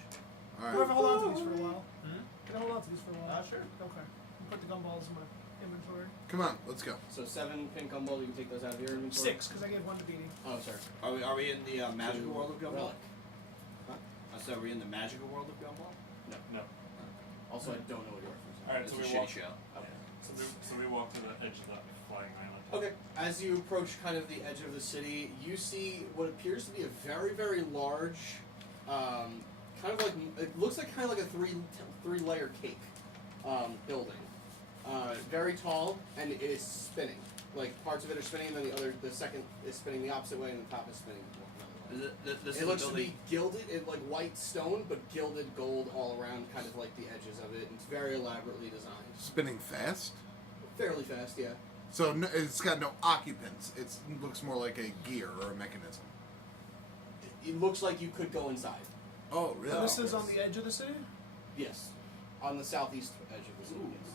All Do I have right. to hold on to these for a while? Hmm? Can I hold on to these for a while? Sure. Okay. I'll put the gumballs in my inventory. Come on, let's go. So 7 pink gumballs, you can take those out of your inventory. 6, because I gave one to Beattie. Oh, sorry. Are we in the magical world of Gumball? Relic. I said, are we in the magical world of Gumball? No. Also, I don't know what you're referencing. Alright, It's so a we shitty walk. show. Okay. So we walk to the edge of the flying island. Okay. As you approach kind of the edge of the city, you see what appears to be a very, very large, kind of like, it looks like kind of like a three-layer cake building. Very tall, and it is spinning. Like, parts of it are spinning, and then the second is spinning the opposite way, and the top is spinning another way. Is this It is looks a to building. be gilded, like white stone, but gilded gold all around, kind of like the edges of it. It's very elaborately designed. Spinning fast. Fairly fast, yeah. So no, it's got no occupants. It looks more like a gear or a mechanism. It looks like you could go inside. Oh, really? This is on the edge of the city? Yes. On the southeast edge of the city. Yes.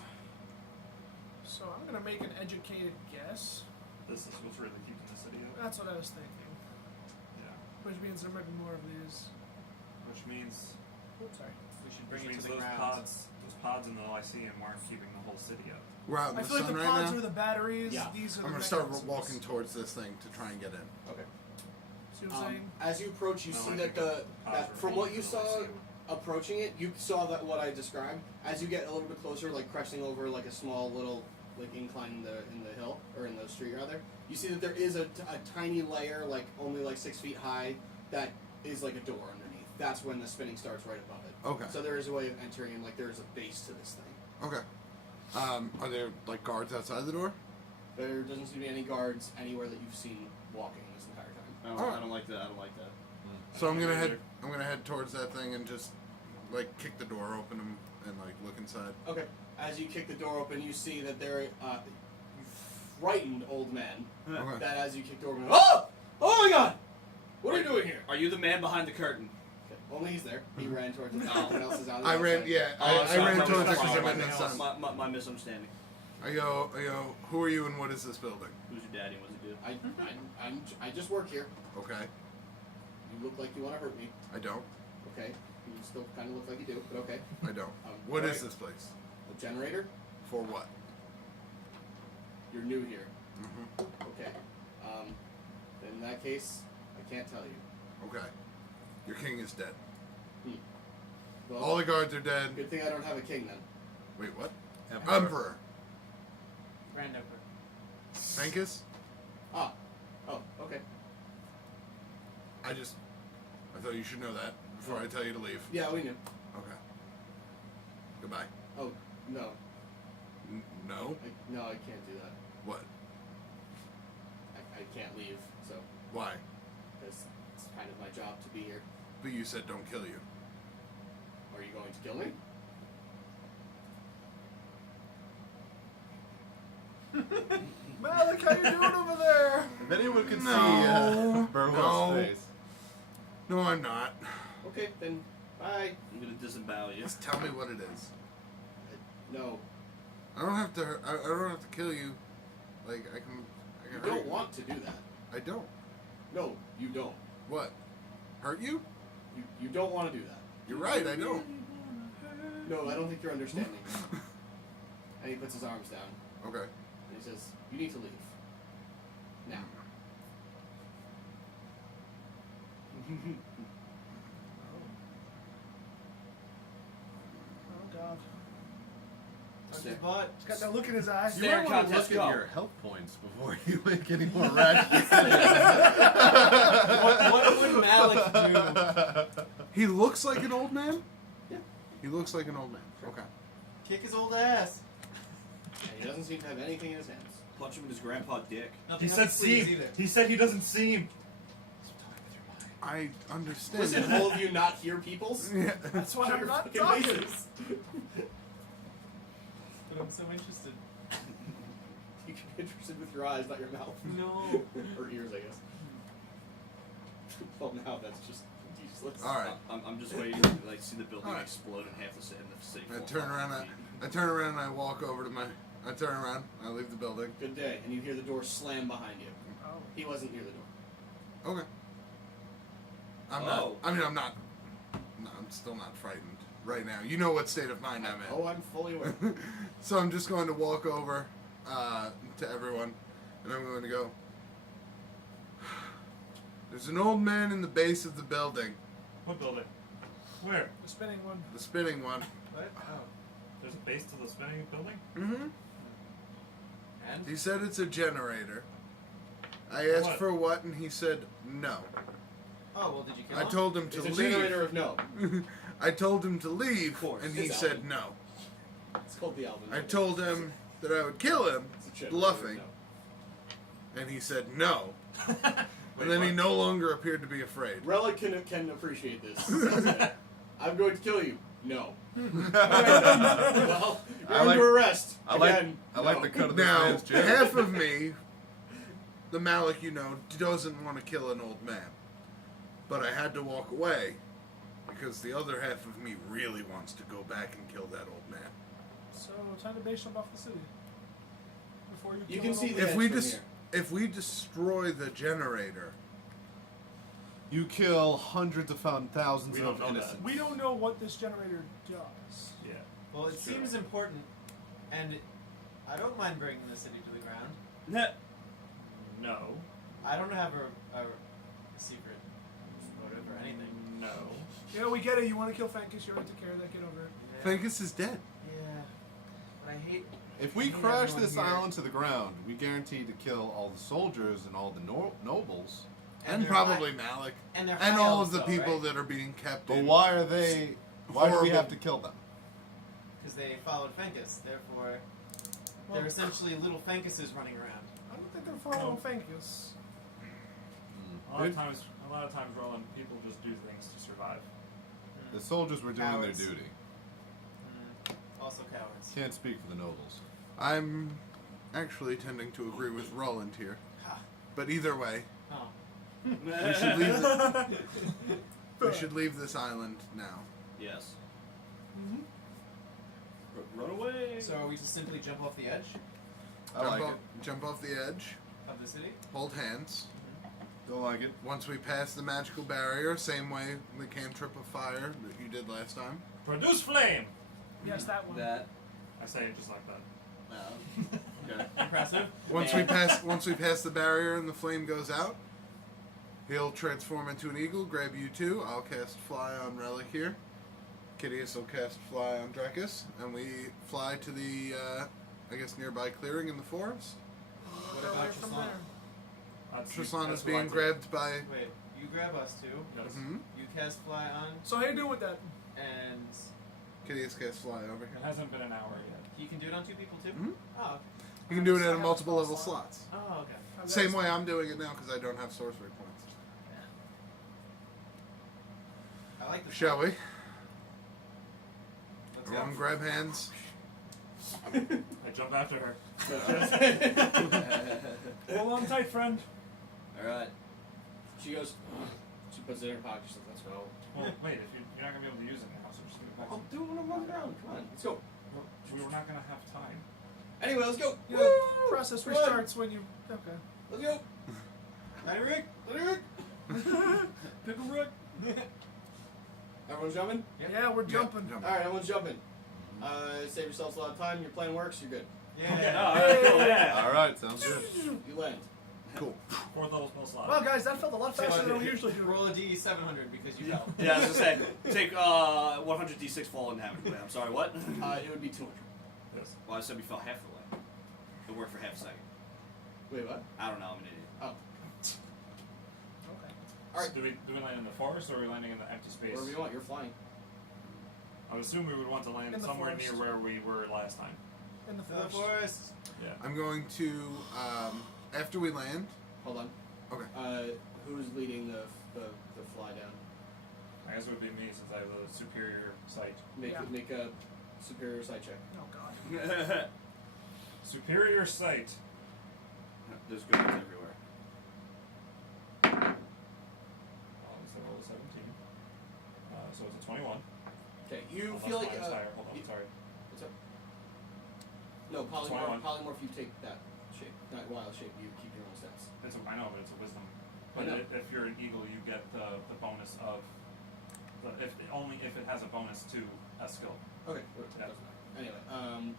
So I'm going to make an educated guess. This is what's really keeping the city up. That's what I was thinking. Yeah. Which means there might be more of these. Which means Oops, sorry. We should which bring it means to the those ground. pods in the Lyceum aren't keeping the whole city up. We're out in I the feel like sun the right pods now. are the batteries. Yeah. These are I'm the gonna start mechanisms. walking towards this thing to try and get in. Okay. See what I'm saying? As you approach, you No, see I that think that from what you saw approaching it, you saw that what I described. As you get a little bit closer, like cresting over like a small little like incline in the hill or in the street rather, you see that there is a tiny layer, like only like 6 feet high, that is like a door underneath. That's when the spinning starts right above it. Okay. So there is a way of entering, and like there is a base to this thing. Okay. Are there like guards outside the door? There doesn't seem to be any guards anywhere that you've seen walking this entire time. I don't like that. I don't like that. So I'm gonna head towards that thing and just like kick the door open and like look inside. Okay. As you kick the door open, you see that there frightened old man. Okay. That as you kick the door open, oh my God, what are you doing here? Are you the man behind the curtain? Okay. Only he's there. He ran towards it. Everyone else is out. I ran. outside. Yeah, I sorry, ran my towards it mistake, because I'm my in the mistake. sun. My misunderstanding. I go. Who are you and what is this building? Who's your daddy? What's he do? I just work here. Okay. You look like you want to hurt me. I don't. Okay. You still kind of look like you do, but okay. I don't. What What is is this place? A generator? For what? You're new here. Mm-hmm. Okay. In that case, I can't tell you. Okay. Your king is dead. Well, All the guards are dead. good thing I don't have a king then. Wait, what? Emperor. Emperor. Grand Emperor. Sankus? Ah. Oh. Okay. I thought you should know that before I tell you to leave. Yeah, we knew. Okay. Goodbye. Oh no. No? No, I can't do that. What? I can't leave. So Why? because it's kind of my job to be here. But you said don't kill you. Are you going to kill me? Malok, how you doing over there? If anyone could No. see Burwell's No. face. No, I'm not. Okay, then bye. I'm gonna disembowel you. Just tell me what it is. No, I don't have to. I don't have to kill you. Like I can. you hurt don't you. want to do that. I don't. No, you don't. What? Hurt you? You don't want to do that. You're right. I don't. No, I don't think you're understanding. And he puts his arms down Okay. and he says, "You need to leave now." Oh, God. Touch his butt. He's got that look in his eyes. You Stare might want to contest, look at go. your health points before you make any more rash decisions. What would Malok do? He looks like an old man. Yeah. He looks like an old man. Okay. Kick his old ass. And he doesn't seem to have anything in his hands. Punch him in his grandpa dick. He said seem. He said he doesn't seem. I understand. Listen, that. all of you not here peoples? Yeah. That's why I'm not Fucking talking. faces. But I'm so interested. You can be interested with your eyes, not your mouth. No. Or ears, I guess. Well, now that's just useless. All right. I'm just waiting to like see the building Alright. explode and half the city I fall turn around. 5 feet. I turn around and I walk over to my. I turn around. I leave the building. Good day. And you hear the door slam behind you. Oh. He wasn't near the door. Okay. I'm Oh. not. I mean, I'm not. No, I'm still not frightened right now. You know what state of mind I'm in. Oh, I'm fully aware. So I'm just going to walk over to everyone, and I'm going to go. There's an old man in the base of the building, What building? Where? The spinning one. the spinning one. What? Oh. There's a base to the spinning building? Mm-hmm. And? He said it's a generator. I asked What? for what, and he said no. Oh, well, did you kill I him? told him to It's a leave. generator of no. I told him to leave, Of course. and he It's said Alvin. no. It's called the Alvin. I told him that I would kill him, It's a generator of bluffing, no. and he said no. Wait, And then he no longer appeared to be afraid. Rellik can appreciate this. I'm going to kill you. No. Well, you're I like- under arrest. I like Again, I like no. the cut of this Now, man's jib. half of me, the Malok doesn't want to kill an old man. But I had to walk away because the other half of me really wants to go back and kill that old man. So time to base jump off the city. Before you You kill can an see old the man. If edge we from just here. if we destroy the generator, You kill hundreds of thousands We don't of know that. innocents. We don't know what this generator does. Yeah. Well, it seems important, and I don't mind bringing the city to the ground. No. I don't have a secret motive or anything. No. You know, we get it. You want to kill Fankus. You already took care of that. Get over it. Fankus is dead. Yeah, but I hate. If we I hate crash everyone this here. island to the ground, we guarantee to kill all the soldiers and all the nobles. And they're probably high- Malok. And they're And high all elves, of the though, people right? that are being kept But in. why are they? Why do we horrible- have to kill them? Because they followed Fankus. Therefore, Well, they're essentially little Fankuses running around. I don't think they're following Fankus. A lot of times, Roland, people just do things to survive. The soldiers were doing Cowards. their duty. Also cowards. Can't speak for the nobles. I'm actually tending to agree with Ruland here. Ha. But either way, Oh. we should leave. We should leave this island now. Yes. Mm-hmm. Run away. So are we to simply jump off the edge I like Jump off the edge. of the city? Hold hands. it. Don't like it. Once we pass the magical barrier, same way the cantrip of fire that you did last time. Produce flame! Yes, that one. That. I say it just like that. Okay. Impressive. Once we pass the barrier and the flame goes out, he'll transform into an eagle, grab you two. I'll cast fly on Rellik here. Kitteus will cast fly on Drekas, and we fly to the nearby clearing in the forest. What Go about away from Trislan? there. Trislan that's is what I being did. grabbed by. Wait, you grab us two. Yes. Hmm? You cast fly on, So how you doing with that? and Kitteus casts fly over It here. hasn't been an hour yet. you can do it on two people too. Mhm. Oh. Okay. You can do it I at have a multiple spell level slot. slots. Oh, okay. I've Same got- way I'm doing it now because I don't have sorcery points. I like the. Shall we? Let's Everyone go. grab hands. I jump after her. Hold on tight, friend. All right. She goes. She puts it in her pocket. She's like, "Let's go. Well, wait, if you're not gonna be able to use it now, so just give it back. I'll do it when I'm running around. Come on, let's go. We were not gonna have time. Anyway, let's go. Yeah, Woo! process Run. restarts when you. Okay. Let's go. Ready, Rick? Ready, Rick? Pickle Rick. Everyone's jumping. Yeah, we're jumping. Jump. All right, everyone's jumping. Save yourselves a lot of time. Your plan works. You're good. Yeah. Yeah. All right, sounds good. You land. Cool. Fourth level spell slot. Well, guys, that felt a lot faster than we usually do. Roll a d700 because you fell. Yeah, I was gonna say, take 100 d6 fallen damage away. I'm sorry, what? It would be 200. Yes. Well, I said we fell half the way. It worked for half a second. Wait, what? I don't know, I'm an idiot. Oh, Okay. all right. Do we land in the forest or are we landing in the empty space? Wherever you want. You're flying. I would assume we would want to land In the somewhere forest. near where we were last time. In the The forest. forest. Yeah. I'm going to after we land. Hold on. Okay. Who's leading the fly down? I guess it would be me since I have the superior sight. Make a superior sight check. Oh God. Superior sight. There's good ones everywhere. So roll a 17. So it's a 21. Okay. You Unless feel like mine is higher. Hold on, you- sorry. What's up? No, 21. polymorph. You take that shape, not wild shape. You keep your own stats. I know, but it's a wisdom. I But know. if you're an eagle, you get the bonus of only if it has a bonus to a skill. Okay. Yeah. Anyway,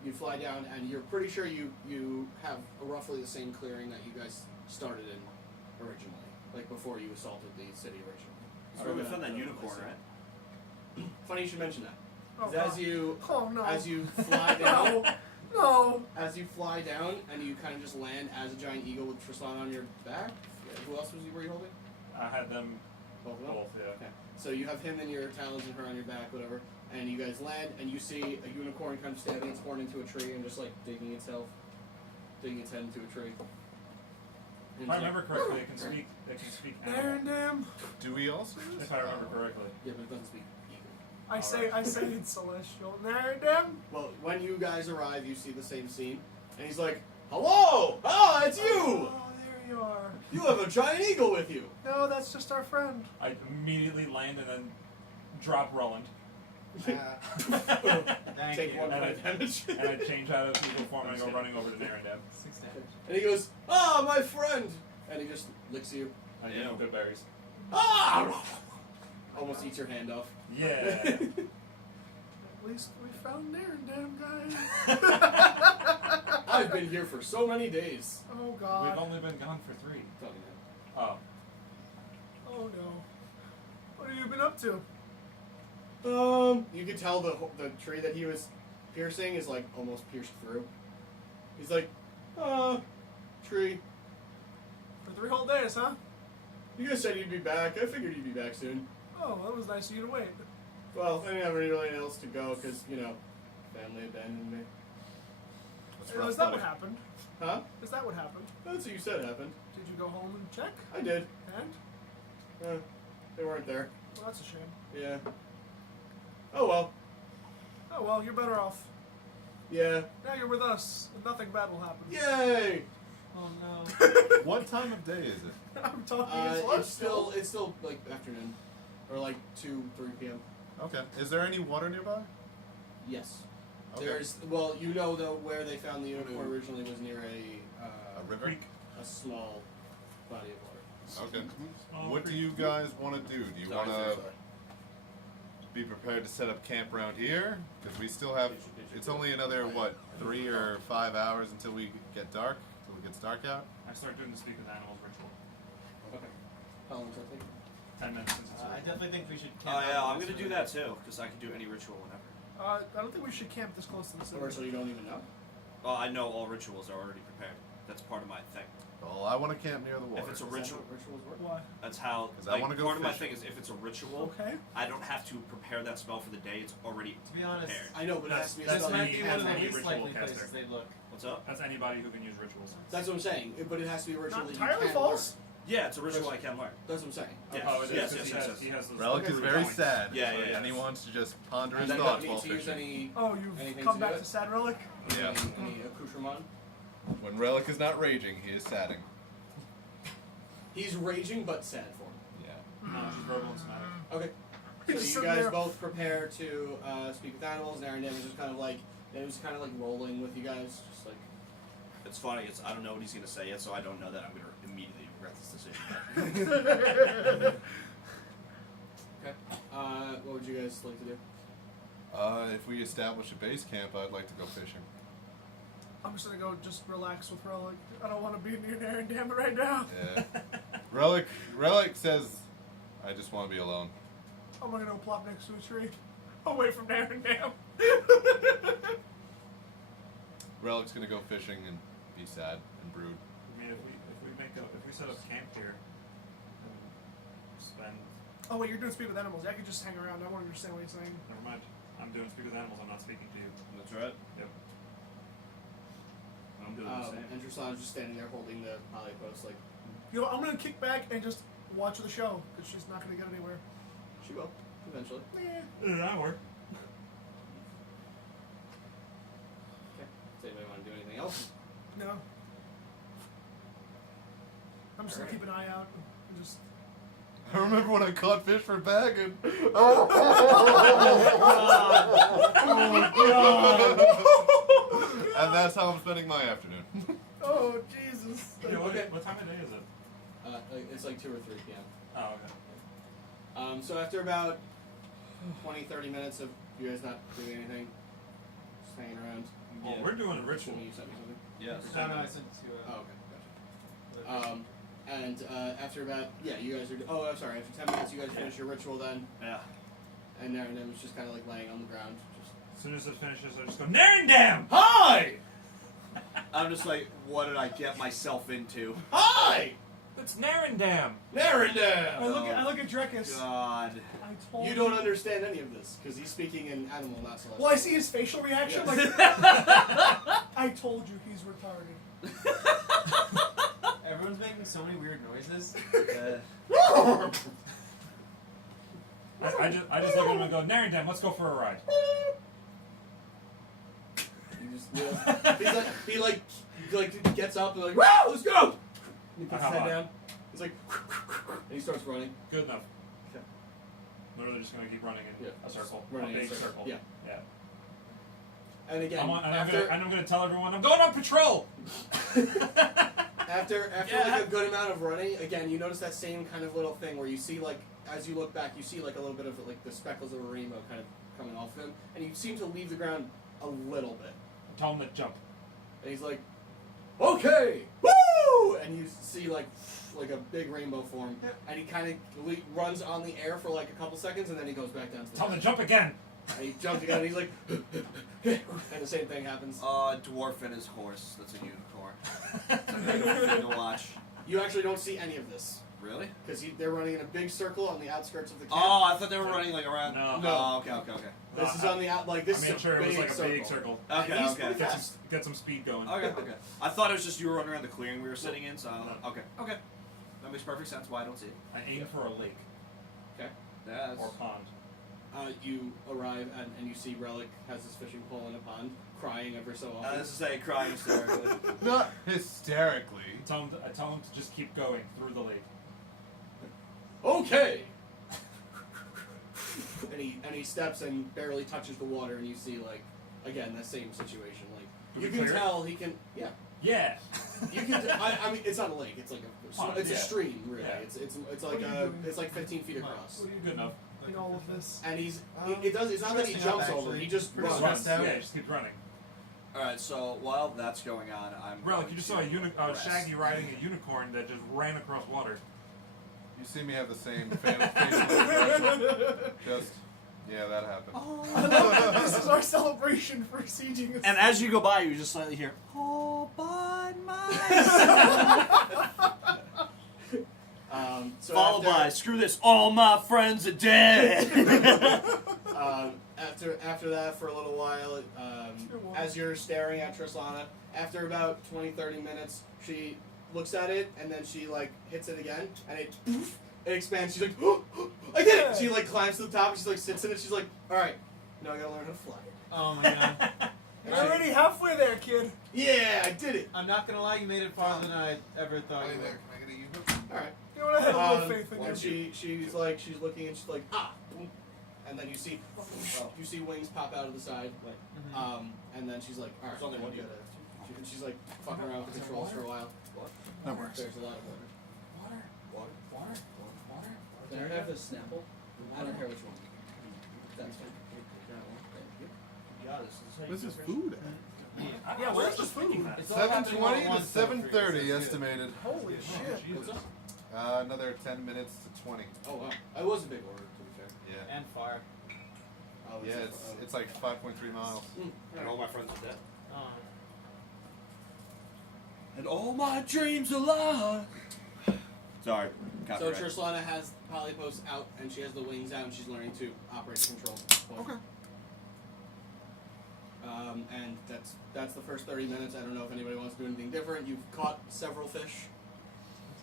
you fly down, and you're pretty sure you have roughly the same clearing that you guys started in originally, like before you assaulted the city originally. That's where we found that unicorn, right? Funny you should mention that. Oh, 'Cause God. as you fly down, No. as you fly down, and you kind of just land as a giant eagle with Trislan on your back. Who else were you holding? I had them Both of them. both, yeah. Okay. So you have him in your talons and her on your back, whatever, and you guys land, and you see a unicorn kind of stabbing its horn into a tree and just like digging its head into a tree. And If I it's like, remember correctly, it can speak Narendam. Do we also? If I remember correctly. Yeah, but it doesn't speak eagle. I say it's celestial. Narendam. Well, when you guys arrive, you see the same scene, and he's like, "Hello! Ah, it's you! Oh, there you are. You have a giant eagle with you." No, that's just our friend. I immediately land and then drop Ruland. Thank Take you. one And point damage. And I change out of eagle form and I go running over to Narendam. 6 damage. And he goes, "Ah, my friend!" And he just licks you. I give him good berries. Ah! Almost eats your hand off. Yeah. At least we found Narendam, guys. I've been here for so many days. Oh We've God. only been gone for 3. Tell me that. Oh. Oh no. What have you been up to? You can tell the tree that he was piercing is like almost pierced through. He's like, tree. For 3 whole days, huh? You guys said you'd be back. I figured you'd be back soon. Oh, that was nice of you to wait. Well, I didn't have really else to go because, family abandoned me. Is that what happened? Huh? Is that what happened? That's what you said happened. Did you go home and check? I did. And? They weren't there. Well, that's a shame. Yeah. Oh well. Oh well, you're better off. Yeah. Now you're with us, and nothing bad will happen. Yay! Oh no. What time of day is it? I'm talking It's still like afternoon, or like 2-3 p.m. Okay. Is there any water nearby? Yes. Okay. There's though where they found the unicorn originally was near A river? a small body of water. Okay. Oh, What do you guys want to do? Do you want to be prepared to set up camp around here? Because we still have. It's only another 3 or 5 hours until we get dark. Until it gets dark out. I start doing the speak with animals ritual. Okay. How long does that take? 10 minutes since it's I definitely think we should. Oh yeah, I'm gonna do that too, because I can do any ritual whenever. I don't think we should camp this close to the city. Or so you don't even know? Well, I know all rituals are already prepared. That's part of my thing. Well, I want to camp near the water. If it's a Is that ritual, how rituals work? Why? that's how. 'Cause I wanna go part of my fishing. thing is if it's a ritual, Okay. I don't have to prepare that spell for the day. It's already To be honest, prepared. I know, but it has to be a this spell might you be one of can't the make. least ritual likely caster. places they'd look. What's up? That's anybody who can use rituals. That's what I'm saying. But it has to be a ritual Not that you entirely can false. Yeah, it's a ritual I can learn. That's what I'm saying. Yes. Oh, it is, Yes, 'cause yes, he has those Relic is three very points. sad. Yeah, yeah, yeah. And he wants to just ponder And his then thoughts don't while need to use fishing. any, Oh, you've anything come to back do to it? Sad Relic? Yeah. any accoutrement. When Relic is not raging, he is sadding. He's raging but sad for him. Yeah. No, she's verbal and somatic. Okay. He's So just you sitting guys there. both prepare to speak with animals, and Aaron was just kind of like, rolling with you guys, just like. It's funny. I don't know what he's gonna say yet, so I don't know that I'm gonna immediately regret this decision. Okay. What would you guys like to do? If we establish a base camp, I'd like to go fishing. I'm just gonna go just relax with Relic. I don't want to be near Aaron, damn it, right now. Yeah. Relic says, I just want to be alone. I'm gonna go plop next to a tree. Away from Aaron, damn. Relic's gonna go fishing and be sad and brood. I mean, if we set up camp here and spend. Oh wait, you're doing speak with animals. I could just hang around. I won't understand what he's saying. Never mind. I'm doing speak with animals. I'm not speaking to you. That's right. Yep. I'm doing the same. And Drusan's just standing there holding the poly post, like, You know, I'm gonna kick back and just watch the show because she's not gonna get anywhere. she will, eventually. That work. Okay. Does anybody want to do anything else? No. I'm just gonna Alright. keep an eye out and just. I remember when I caught fish for bagging. And that's how I'm spending my afternoon. Oh Jesus! Yeah, Okay. What time of day is it? It's like 2 or 3 p.m. Oh, okay. So after about 20-30 minutes of you guys not doing anything, just hanging around. Well, Yeah. we're doing a ritual. Assuming you sent me something. Yes. No, I sent it to. Oh, okay, gotcha. And after about you guys are. Oh, I'm sorry. After 10 minutes, you guys finish your ritual then, Yeah. and then was just kind of like laying on the ground, just. As soon as it finishes, I just go, Narendam! Hi! I'm just like, what did I get myself into? Hi! It's Narendam! Narendam! I look at Drekas. God. I told You don't understand any of this because he's speaking in animal, not celestial. Well, I see his facial reaction. Yes. Like, I told you he's retarded. Everyone's making so many weird noises. I just look at him and go, Narrington, let's go for a ride. He gets up and like, wow, let's go. He puts his How head about? down. He's like, and he starts running. Good enough. Okay. Literally just gonna keep running in a circle. Running a in a big circle. circle. Yeah. Yeah. And again, I'm gonna tell everyone I'm going on patrol. after like a good amount of running, again, you notice that same kind of little thing where you see like, as you look back, you see like a little bit of like the speckles of a rainbow kind of coming off him, and you seem to leave the ground a little bit. Tell him to jump. And he's like, okay, woo! And you see like a big rainbow form, and he kind of runs on the air for like a couple seconds, and then he goes back down to the Tell him to jump again. And he jumps again, and he's like, and the same thing happens. Dwarf and his horse. That's a unicorn. It's a good thing to watch. You actually don't see any of this. Really? Because they're running in a big circle on the outskirts of the camp. Oh, I thought they were running like around. No. Oh, okay. This is on the out, like this I made is sure a it was big like a circle. big circle. Okay. Get some speed going. Okay. I thought it was just you were running around the clearing we were sitting in, so okay. That makes perfect sense. Why I don't see it. I aim for a lake Okay. Yes. or pond. You arrive and you see Rellik has his fishing pole in a pond, crying ever so often. This is a crying hysterically. Not hysterically. I tell him to just keep going through the lake. Okay. and he steps and barely touches the water, and you see like again the same situation. Like Do you we can clear it? tell he can. Yeah. Yeah. You can. I mean, it's not a lake. It's like a. It's a Yeah. stream, really. Yeah. It's like What are you doing? it's like 15 feet across. Good enough. In all of this. And he's. It does. It's not that he Dressing up, jumps over. actually. He just Pretty runs. stressed out. Yeah, just keep running. All right. So while that's going on, I'm. Relic, going you just to saw a rest. Shaggy riding a unicorn that just ran across water. You see me have the same facial expression. Just, yeah, that happened. This is our celebration for sieging us. And as you go by, you just slightly hear, "All by myself." So Followed by, "Screw this, all my friends are dead." After that, for a little while, as you're staring at Trislana, after about 20-30 minutes, she looks at it and then she like hits it again and it expands. She's like, oh, I did it! She like climbs to the top and she like sits in it. She's like, all right, now I gotta learn how to fly. Oh my god. You're already halfway there, kid. Yeah, I did it. I'm not gonna lie, you made it farther than I ever thought Hey you there, would. can I get a U-hook? All right. You know what? I had a little faith in you. And she's looking and she's like, boom. And then you see wings pop out of the side, and then she's like, all right, only one you she's like fucking around with the controls for a while. That works. There's a lot of water. Can I have the Snapple? I don't care which one. That's fine. Where's this food at? Yeah, where's the food? It's all happening all 7:20 at to once, so I figured 7:30 it's good. estimated. Holy shit. Jesus. Another 10 minutes to 20. Oh wow, that was a big order to be fair. Yeah. And far. Oh, Yeah, it's like 5.3 miles. And all my friends are dead. Oh. And all my dreams are lies. Sorry. So Copyright. Trislana has Polypost out and she has the wings out and she's learning to operate the control. Okay. And that's the first 30 minutes. I don't know if anybody wants to do anything different. You've caught several fish.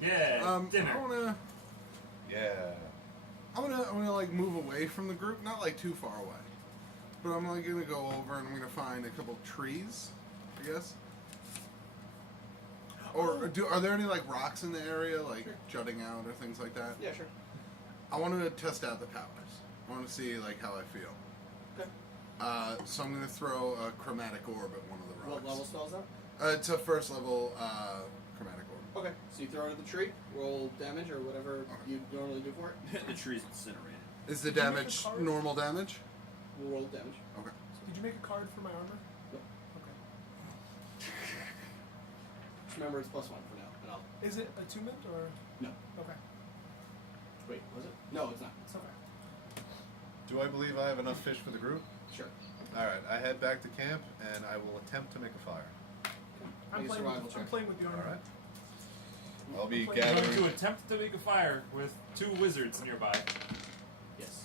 Yeah. Dinner. I wanna like move away from the group, not like too far away, but I'm like gonna go over and I'm gonna find a couple trees, I guess. Or are there any like rocks in the area, like jutting out or things like that? Yeah, sure. I want to test out the powers. I want to see like how I feel. Okay. So I'm gonna throw a chromatic orb at one of the rocks. What level spell is that? It's a first level chromatic orb. Okay, so you throw it at the tree, roll damage or whatever you normally do for it. The tree's incinerated. Is the Did you make damage a card? normal damage? We'll roll damage. Okay. Did you make a card for my armor? Yep. Okay. Just remember it's +1 for now, and I'll. Is it attunement or? No. Okay. Wait, was it? No, it's not. It's okay. Do I believe I have enough fish for the group? Sure. Alright, I head back to camp and I will attempt to make a fire. I'm Make a playing, survival I'm check. playing with the armor. Alright. I'll be I'm I'm going to gathering. attempt to make a fire with 2 wizards nearby. Yes.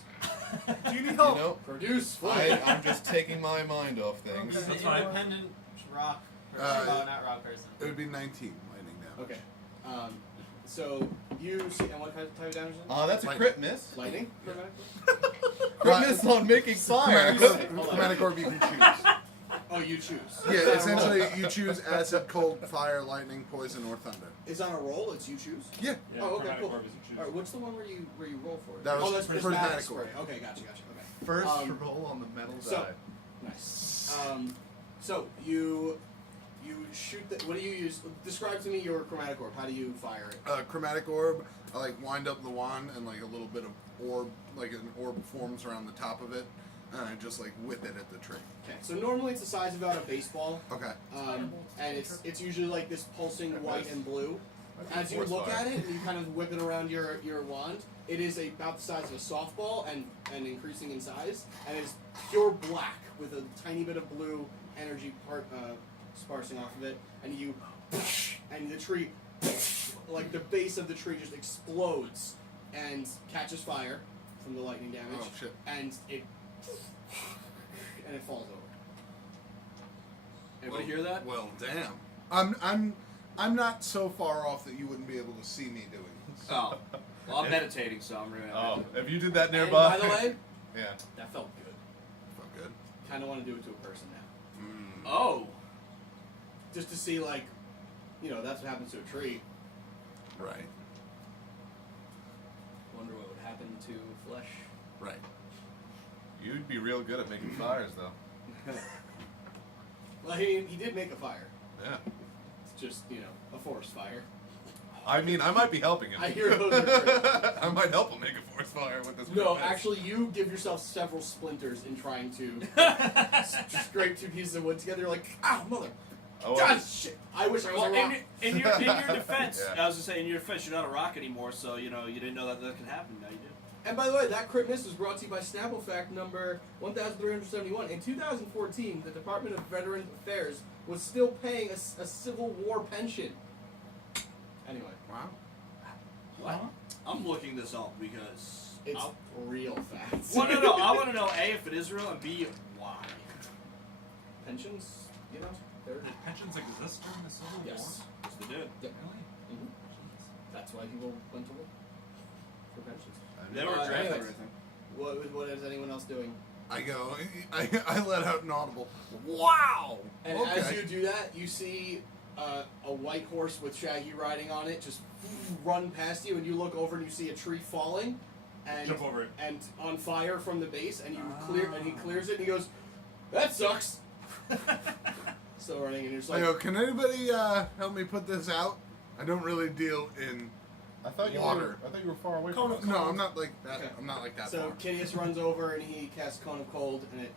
Do you need You help? know, Produce flame. I'm just taking my mind off things. Okay. He's That's an fine. independent rock person. Uh, Not rock person. It would be 19 lightning damage. Okay. So you see, and what kind of type of damage is it? Oh, that's a Lightning. crit miss. Lightning? Crit miss on making fire. Chromatic orb you can choose. Oh, you choose. Yeah, It's on a essentially roll. you choose acid, cold, fire, lightning, poison, or thunder. It's on a roll. It's you choose. Yeah. Yeah, Oh, okay, chromatic cool. orb is a choose. All right, what's the one where you roll for it? That was oh, that's prismatic prismatic orb. spray. Okay, gotcha. Okay. First roll on the metal so- die. Nice. So you shoot the. What do you use? Describe to me your chromatic orb. How do you fire it? Chromatic orb, I like wind up the wand and like a little bit of orb, like an orb forms around the top of it, and I just like whip it at the tree. Okay. So normally it's the size of about a baseball, Okay. and it's usually like this pulsing white and blue. As you Force look fire. at it and you kind of whip it around your wand, it is about the size of a softball and increasing in size, and it's pure black with a tiny bit of blue energy sparsing off of it, and you and the tree, like the base of the tree just explodes and catches fire from the lightning damage, Oh shit. and it falls over. Everybody hear that? Well, damn. I'm not so far off that you wouldn't be able to see me doing this. Oh. Well, I'm meditating, so I'm really Oh, if you did that And nearby. by the way, yeah. that felt good. Felt good. Kind of want to do it to a person now. Oh. Just to see, like, that's what happens to a tree. Right. Wonder what would happen to flesh. Right. You'd be real good at making fires, though. Well, he did make a fire. Yeah. It's just, a forest fire. I mean, I might be helping him. I hear those are great. I might help him make a forest fire with this. No, crit miss. actually, you give yourself several splinters in trying to scrape two pieces of wood together. You're like, ow, mother. Oh, God, shit. I wish I was Well, a rock. in your defense, Yeah. I was gonna say, in your defense, you're not a rock anymore, so you didn't know that could happen. Now you do. And by the way, that crit miss was brought to you by Snapple Fact number 1371. In 2014, the Department of Veterans Affairs was still paying a Civil War pension. Anyway, Wow. What? I'm looking this up because it's real facts. Well, no. I want to know A, if it is real, and B, why. Pensions, they're Pensions exist during the Civil War? yes. Yes, they did. Yep. Mhm. That's why people went to war for pensions. They were drafted or anyways. anything. What is anyone else doing? I go. I let out an audible. Wow. And okay. as you do that, you see a white horse with Shaggy riding on it just run past you, and you look over and you see a tree falling, and Jump over it. and on fire from the base, and he clears it, and he goes, "That sucks." Still running, and you're just I like, go. Can anybody help me put this out? I don't really deal in. I thought you Water. were. I thought you were far away Cone from of us. No, I'm not like that. Okay. I'm not like that so far. Kitteus runs over and he casts Cone of Cold, and it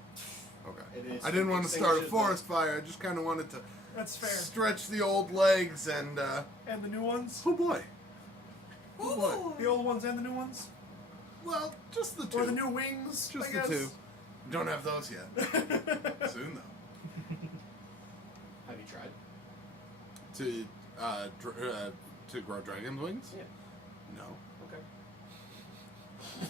Okay. is I didn't want to start a extinguishes forest fire. I just kind of wanted to That's fair. stretch the old legs and. And the new ones? Oh boy. Oh boy. The old ones and the new ones? Well, just the two. Or the new wings? Just I the guess. two. Don't have those yet. Soon though. Have you tried? To grow dragon's wings? Yeah. No. Okay.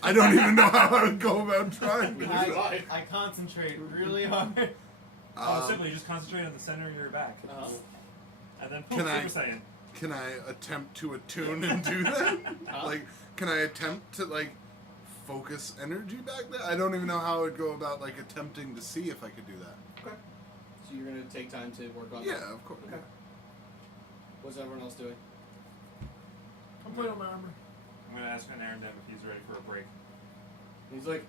I don't even know how I would go about trying to do that. I concentrate really hard. Simply, you just concentrate on the center of your back. And then poof, Can I- Super Saiyan. Can I attempt to attune and do that? Like, can I attempt to like focus energy back there? I don't even know how I would go about like attempting to see if I could do that. Okay. So you're gonna take time to work on that? Yeah, of course. Okay. What's everyone else doing? I'm putting on my armor. I'm going to ask an Aaron Dem if he's ready for a break. And he's like,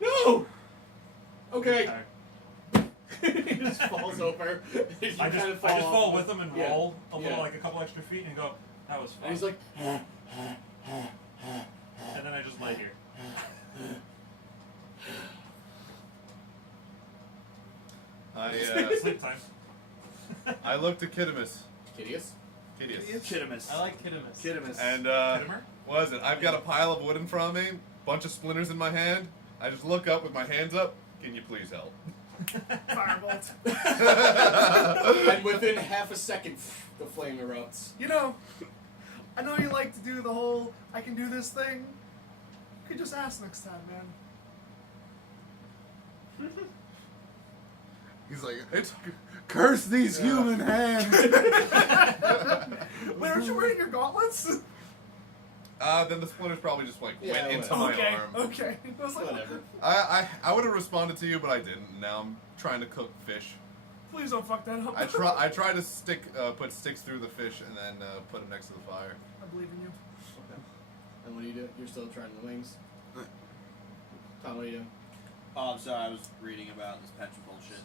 no! Okay. He just falls over. You I kind just of fall off. with him and Yeah. roll a little, Yeah. like a couple extra feet, and go, that was fun. And he's like, and then I just lay here. Sleep time. I looked at Kitteus. Kitteus? Kittemus. I like Kittemus. Kittemus. And Kittimer? what is it? I've got a pile of wood in front of me, bunch of splinters in my hand. I just look up with my hands up. Can you please help? Firebolt. And within half a second, the flame erupts. You know, I know you like to do the whole I can do this thing. You could just ask next time, man. He's like, curse these human hands. Wait, aren't you wearing your gauntlets? Then the splinters probably just like Yeah, went into whatever. my arm. Okay. I was like, Whatever. I would have responded to you, but I didn't. Now I'm trying to cook fish. please don't fuck that up. I try to put sticks through the fish and then put them next to the fire. I believe in you. Okay. And what do you do? You're still trying the wings. Tom, what do you do? Oh, I'm sorry, I was reading about this pension bullshit.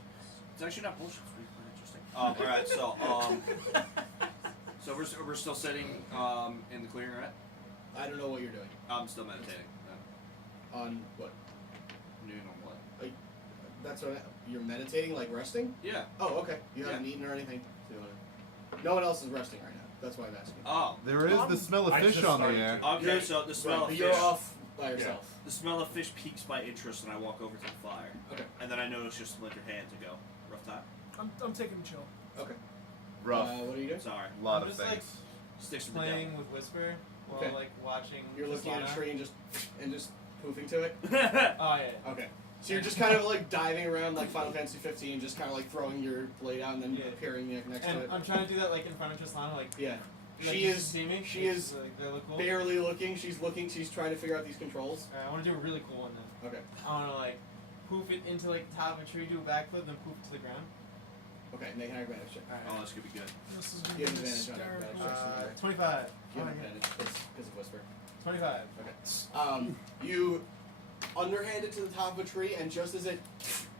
It's actually not bullshit, it's really quite interesting. Alright, so we're still sitting in the clearing, right? I don't know what you're doing. I'm still meditating. On what? Noon on what? That's what you're meditating, like resting? Yeah. Oh, okay. You haven't eaten or anything? No one else is resting right now. That's why I'm asking. Oh. There is the smell of I fish just on the started air. Okay, You're- so the smell Right, of but fish. you're off by yourself. The smell of fish piques my interest, and I walk over to the fire. Okay. And then I notice your splinter hand to go. Rough time. I'm taking a chill. Okay. Rough. What do you do? Sorry. A lot I'm of just, things. Sticks with the playing devil. with Whisper while Okay. like watching. You're looking at a Kasana. tree and just poofing to it? Oh yeah. Okay. So you're just kind of like diving around like Final Fantasy 15, just kind of like throwing your blade out and then Yeah. appearing next to And it. I'm trying to do that like in front of Tristana, like. Yeah. Like, She you is. See me? She Like, is Like, they look cool. barely looking. She's looking. She's trying to figure out these controls. I want to do a really cool one then. Okay. I want to like poof it into like the top of a tree, do a backflip, then poof it to the ground. Okay. Make an advantage check. Alright. Oh, this could be good. This is You gonna have be advantage on acrobatics hysterical. checks. 25. You have advantage because of Whisper. 25. Okay. You underhand it to the top of a tree, and just as it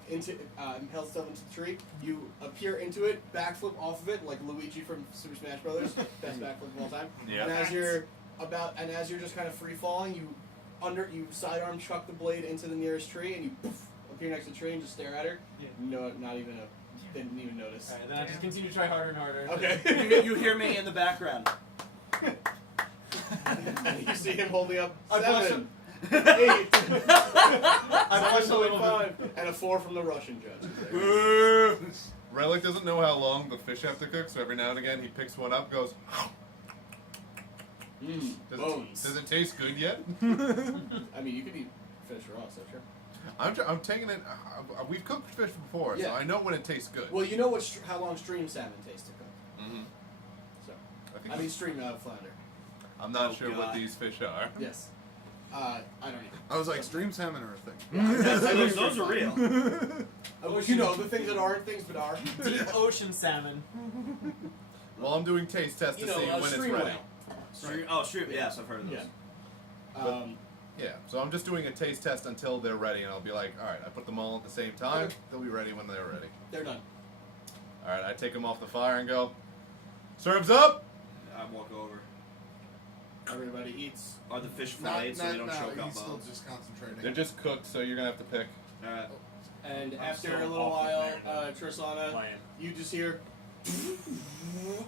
impels itself into the tree, you appear into it, backflip off of it, like Luigi from Super Smash Brothers, best backflip of all time. Yeah. And as you're just kind of free falling, you sidearm chuck the blade into the nearest tree, and you poof, appear next to the tree and just stare at her. Yeah. No, didn't even notice. Alright, then I just continue to try harder and harder. Okay. You hear me in the background. You see him holding up I blush 7, I 8, blush a little bit. 7.5, and a 4 from the Russian judge. Rellik doesn't know how long the fish have to cook, so every now and again he picks one up, goes. Bones. Does it taste good yet? I mean, you could eat fish raw, so sure. I'm taking it. We've cooked fish before, so Yeah. I know when it tastes good. Well, you know how long stream salmon takes to cook. Mm-hmm. So, I think I mean stream flounder. I'm not Oh, sure what God. these fish are. Yes. I don't either. I was like, stream salmon are a thing. Those are real. You know, the things that aren't things but are. Deep ocean salmon. Well, I'm doing taste tests to You know, see when it's stream ready. whale. Stream. Yes, I've heard of those. Yeah. Yeah, so I'm just doing a taste test until they're ready, and I'll be like, all right, I put them all at the same time. Okay. They'll be ready when they're ready. They're done. All right, I take them off the fire and go, serves up. I walk over. Everybody eats. Are the fish filleted so they don't choke he's on still bones? just concentrating. They're just cooked, so you're gonna have to pick. Alright. And I'm after so a little off while, in there. Tristana, Lion. you just hear,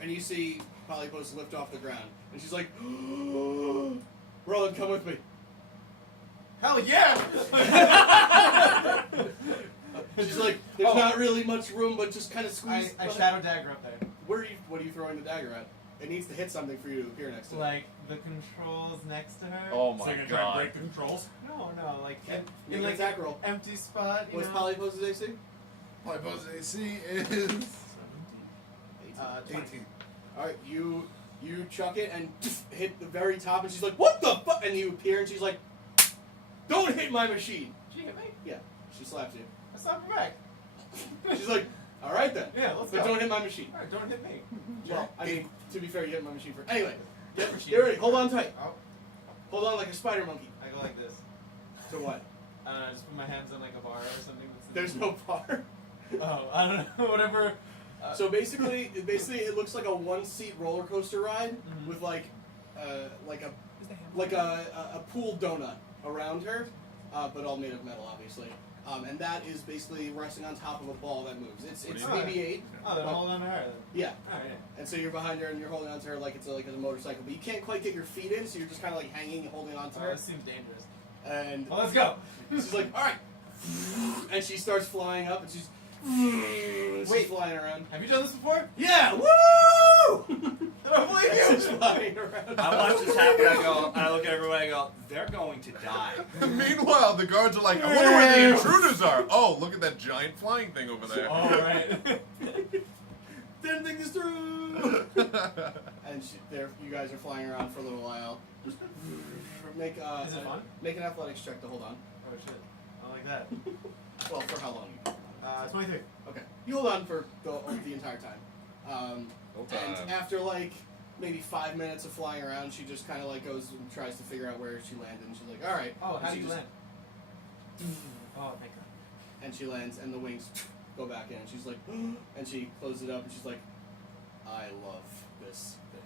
and you see Polypus lift off the ground, and she's like, Roland, come with me. Hell yeah! She's like, there's not really much room, but just kind of I squeeze. shadow dagger up there. What are you throwing the dagger at? It needs to hit something for you to appear next to it. Like the controls next to her. Oh So my you're gonna try and god. break the controls? No, like Okay, in make an like attack roll. empty spot. You What's know? Polypus' AC? Polypus AC is 20. 18. Alright, you chuck it and hit the very top, and she's like, what the fuck? And you appear, and she's like, don't hit my machine. She hit me. Yeah, she slaps you. I slapped her back. She's like, alright then. Yeah, let's But go. don't hit my machine. Alright, don't hit me. Well, I mean, to be fair, you hit my machine first. Anyway, get Machine. ready. Hold on tight. Oh, Hold on like a spider monkey. I go like this. To what? I just put my hands on like a bar or something. There's no bar. Oh, I don't know. Whatever. So basically, it looks like a one-seat roller coaster ride Mhm. with like a Is the hand- like a pool donut around her, but all made of metal, obviously. And that is basically resting on top of a ball that moves. It's do you BB-8. Oh, then but- hold on to her then. Yeah. Alright. And so you're behind her and you're holding on to her like it's a motorcycle, but you can't quite get your feet in, so you're just kind of like hanging and holding on to Oh, her. this seems dangerous. And Well, let's go. she's like, all right, and she starts flying up, and she's Wait. flying around. Have you done this before? Yeah, woo! I don't believe She's you. flying around. I watch this happen. I look at everybody. I go, go, they're going to die. Meanwhile, the guards are like, I wonder where the intruders are. Oh, look at that giant flying thing over there. All right. Didn't think this through. And you guys are flying around for a little while. Just make Is it fun? Make an athletics check to hold on. Oh shit. I like that. Well, for how long? 23. Okay. You hold on for the entire time. And after like maybe 5 minutes of flying around, she just kind of like goes and tries to figure out where she landed, and she's like, "All right." Oh, how And do she you just- land? Oh, thank God. And she lands, and the wings go back in, and she's like, and she closes it up, and she's like, "I love this thing."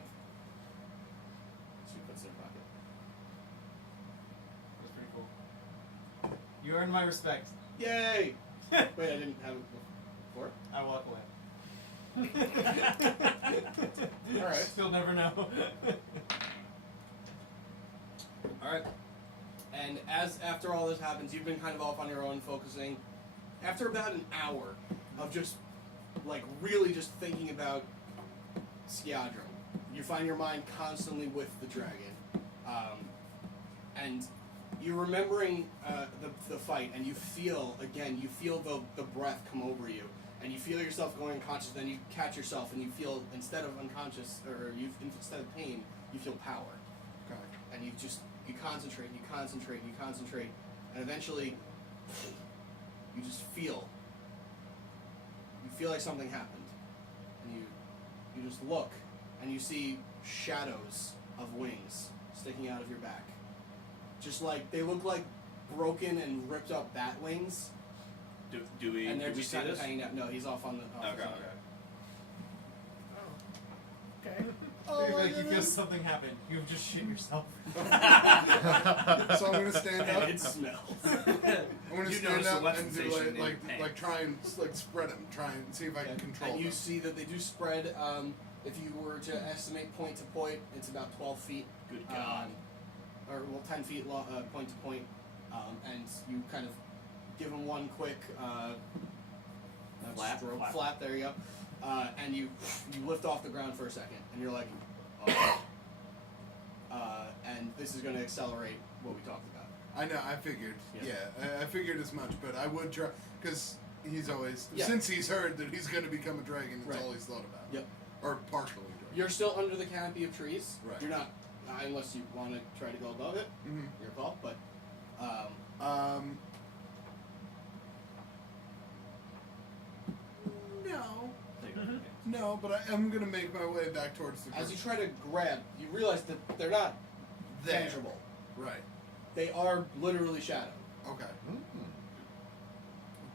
She puts it in her pocket. That's pretty cool. You earned my respect. Yay! Wait, I didn't have it before. I walk away. Alright. Still never know. Alright. And after all this happens, you've been kind of off on your own, focusing. After about an hour of just, like, really just thinking about Skiadro, you find your mind constantly with the dragon. And you're remembering the fight, and you feel the breath come over you. And you feel yourself going unconscious, then you catch yourself, and you feel, instead of unconscious, instead of pain, you feel power. Okay. And you concentrate, and you concentrate, and you concentrate, and eventually, you just feel like something happened. And you just look, and you see shadows of wings sticking out of your back. Just like, they look like broken and ripped up bat wings. Do we And they're do we just see kind of this? hanging out. No, he's off on the. Okay. Okay. Like you feel something happen. You've just shit yourself. So I'm gonna stand up. And it smells. I'm gonna You stand notice the up weapon and do station like in like try and like spread them. Try and see if I can control And you them. see that they do spread. If you were to estimate point to point, it's about 12 feet. Good God. Or 10 feet long, point to point. And you kind of give them one quick flap. There you go. And you lift off the ground for a second, and you're like, and this is going to accelerate what we talked about. I know. I figured. Yeah. I figured as much, but I would try because he's always Yeah. since he's heard that he's going to become a dragon. It's Right. all he's thought about. Yep. Or partially dragon. You're still under the canopy of trees. Right. You're not, unless you want to try to go above it. Mm-hmm. Your call. But No, but I'm gonna make my way back towards the as group. you try to grab, you realize that they're not There. tangible. Right. They are literally shadow. Okay.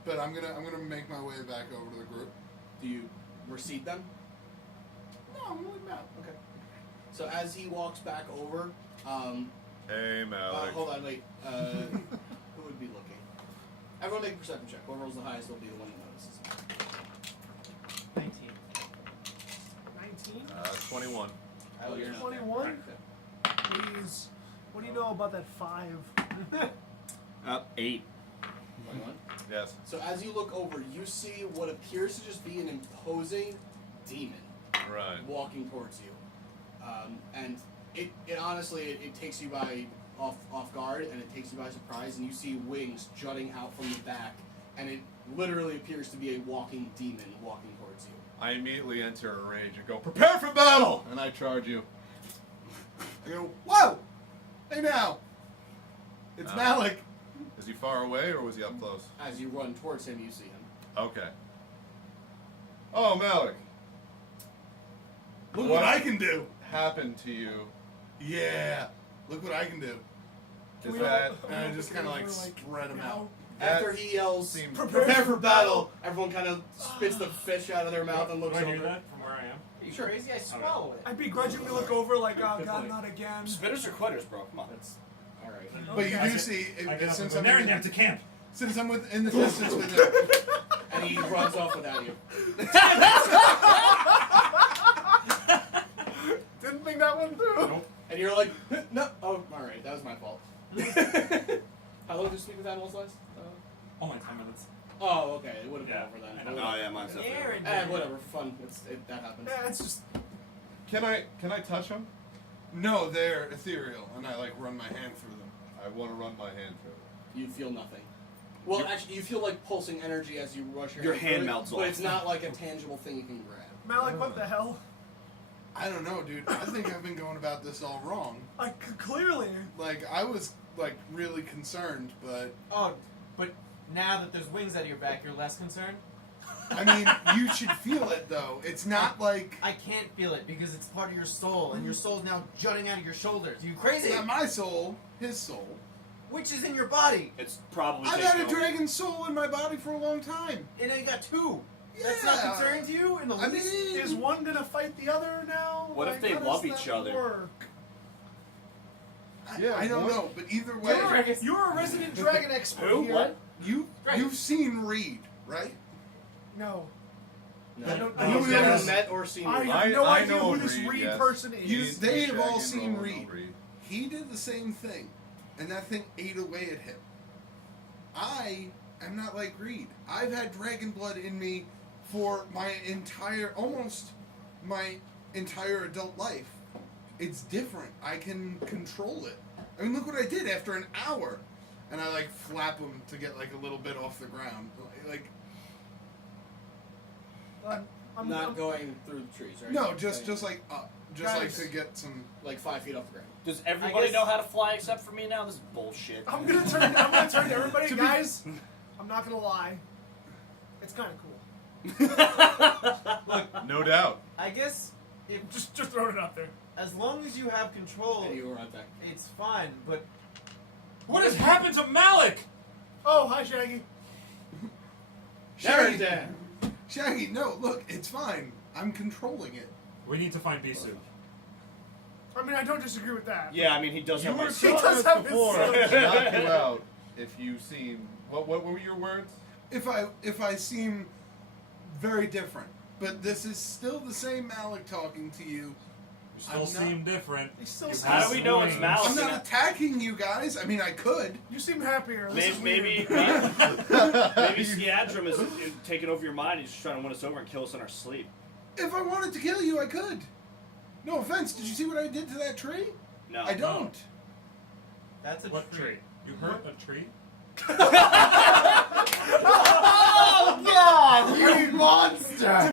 But I'm gonna make my way back over to the group. Do you recede them? No, I'm going back. Okay. So as he walks back over, Hey, Malok. hold on, wait. Who would be looking? Everyone make a perception check. Whoever rolls the highest will be the one that notices. 19. 19? 21. Oh, you're not 21? there. Please. What do you know about that 5? 8. 21. Yes. So as you look over, you see what appears to just be an imposing demon Right. walking towards you, and it honestly takes you by off guard, and it takes you by surprise, and you see wings jutting out from the back, and it literally appears to be a walking demon walking towards you. I immediately enter a rage and go, prepare for battle! And I charge you. I go, whoa! Hey now! It's Malok! Is he far away or was he up close? As you run towards him, you see him. Okay. Oh, Malok. Look what I can do! Happened to you? Yeah! Look what I can do. Is We that... And I just kind of like We're spread them out. After he yells, seems- prepare for battle, everyone kind of spits the fish out of their mouth and Do looks I hear over. that from where I am? Are you crazy? I swallow it. I begrudgingly look over like, oh god, not again. Spitters are quitters, bro. Come on. That's all right. But you I do get- see, I get up since and I'm go, in, there to camp. since I'm in the distance with him, And he runs off without you. Didn't think that one through. Nope. And you're like, no. Oh, all right. That was my fault. How long did you speak with animals last? Only 10 minutes. Oh, okay. It would have been Yeah, over then. I know. Oh yeah, mine's up there. Whatever. For fun. That happens. Yeah, it's just Can I touch him? No, they're ethereal, and I like run my hand through them. I want to run my hand through it. You feel nothing. Well, actually, you feel like pulsing energy as you rush Your hand through it, melts but off. it's not like a tangible thing you can grab. Malik, what the hell? I don't know, dude. I think I've been going about this all wrong. Clearly. Like, I was, like, really concerned, but... Oh, but now that there's wings out of your back, you're less concerned? I mean, you should feel it, though. It's not like... I can't feel it because it's part of your soul, and your soul's now jutting out of your shoulders. You crazy? It's not my soul, his soul. Which is in your body. It's probably. I've taken had a over. dragon soul in my body for a long time. And now you got two. That's not Yeah. concerning to you in the I least? mean... Is one gonna fight the other now? What if Like, they how does love that each other? work? I don't know, but either way... You're a resident dragon expert Who? here. What? You've seen Reed, right? No. No, I don't- he's who never is- met or seen. I Reed. have no I idea know who this Reed, Reed yes. person is. They have all Shaggy seen and Reed. Reed. He did the same thing, and that thing ate away at him. I am not like Reed. I've had dragon blood in me for almost my entire adult life. It's different. I can control it. I mean, look what I did after an hour. And I, like, flap him to get, like, a little bit off the ground. Like, I'm Not going through the trees, right? no, just like up. Just like Guys. to get some... like 5 feet off the ground. Does everybody guess- know how to fly except for me now? This is bullshit. I'm gonna turn to everybody, guys. I'm not gonna lie. It's kind of cool. No doubt. I guess if Just throwing it out there. as long as you have control, And you were right back. it's fine. But What has happened to Malok? Oh, hi, Shaggy. Shaggy Dan. Shaggy, no, look, it's fine. I'm controlling it. We need to find Bisu. I mean, I don't disagree with that. Yeah, I mean he does You have my were He telling does us have his before son. to knock you out if you've seen... What were your words? If I seem very different, but this is still the same Malok talking to you. You still I'm seem different. He still You seems- How do we know it's wings. Malok? I'm not attacking you guys. I mean, I could. You seem happier. This is Maybe weird. maybe Skiadrum is taking over your mind. He's just trying to win us over and kill us in our sleep. If I wanted to kill you, I could. No offense. Did you see what I did to that tree? No. I don't. that's a What tree? You hurt a tree? Oh God! You monster!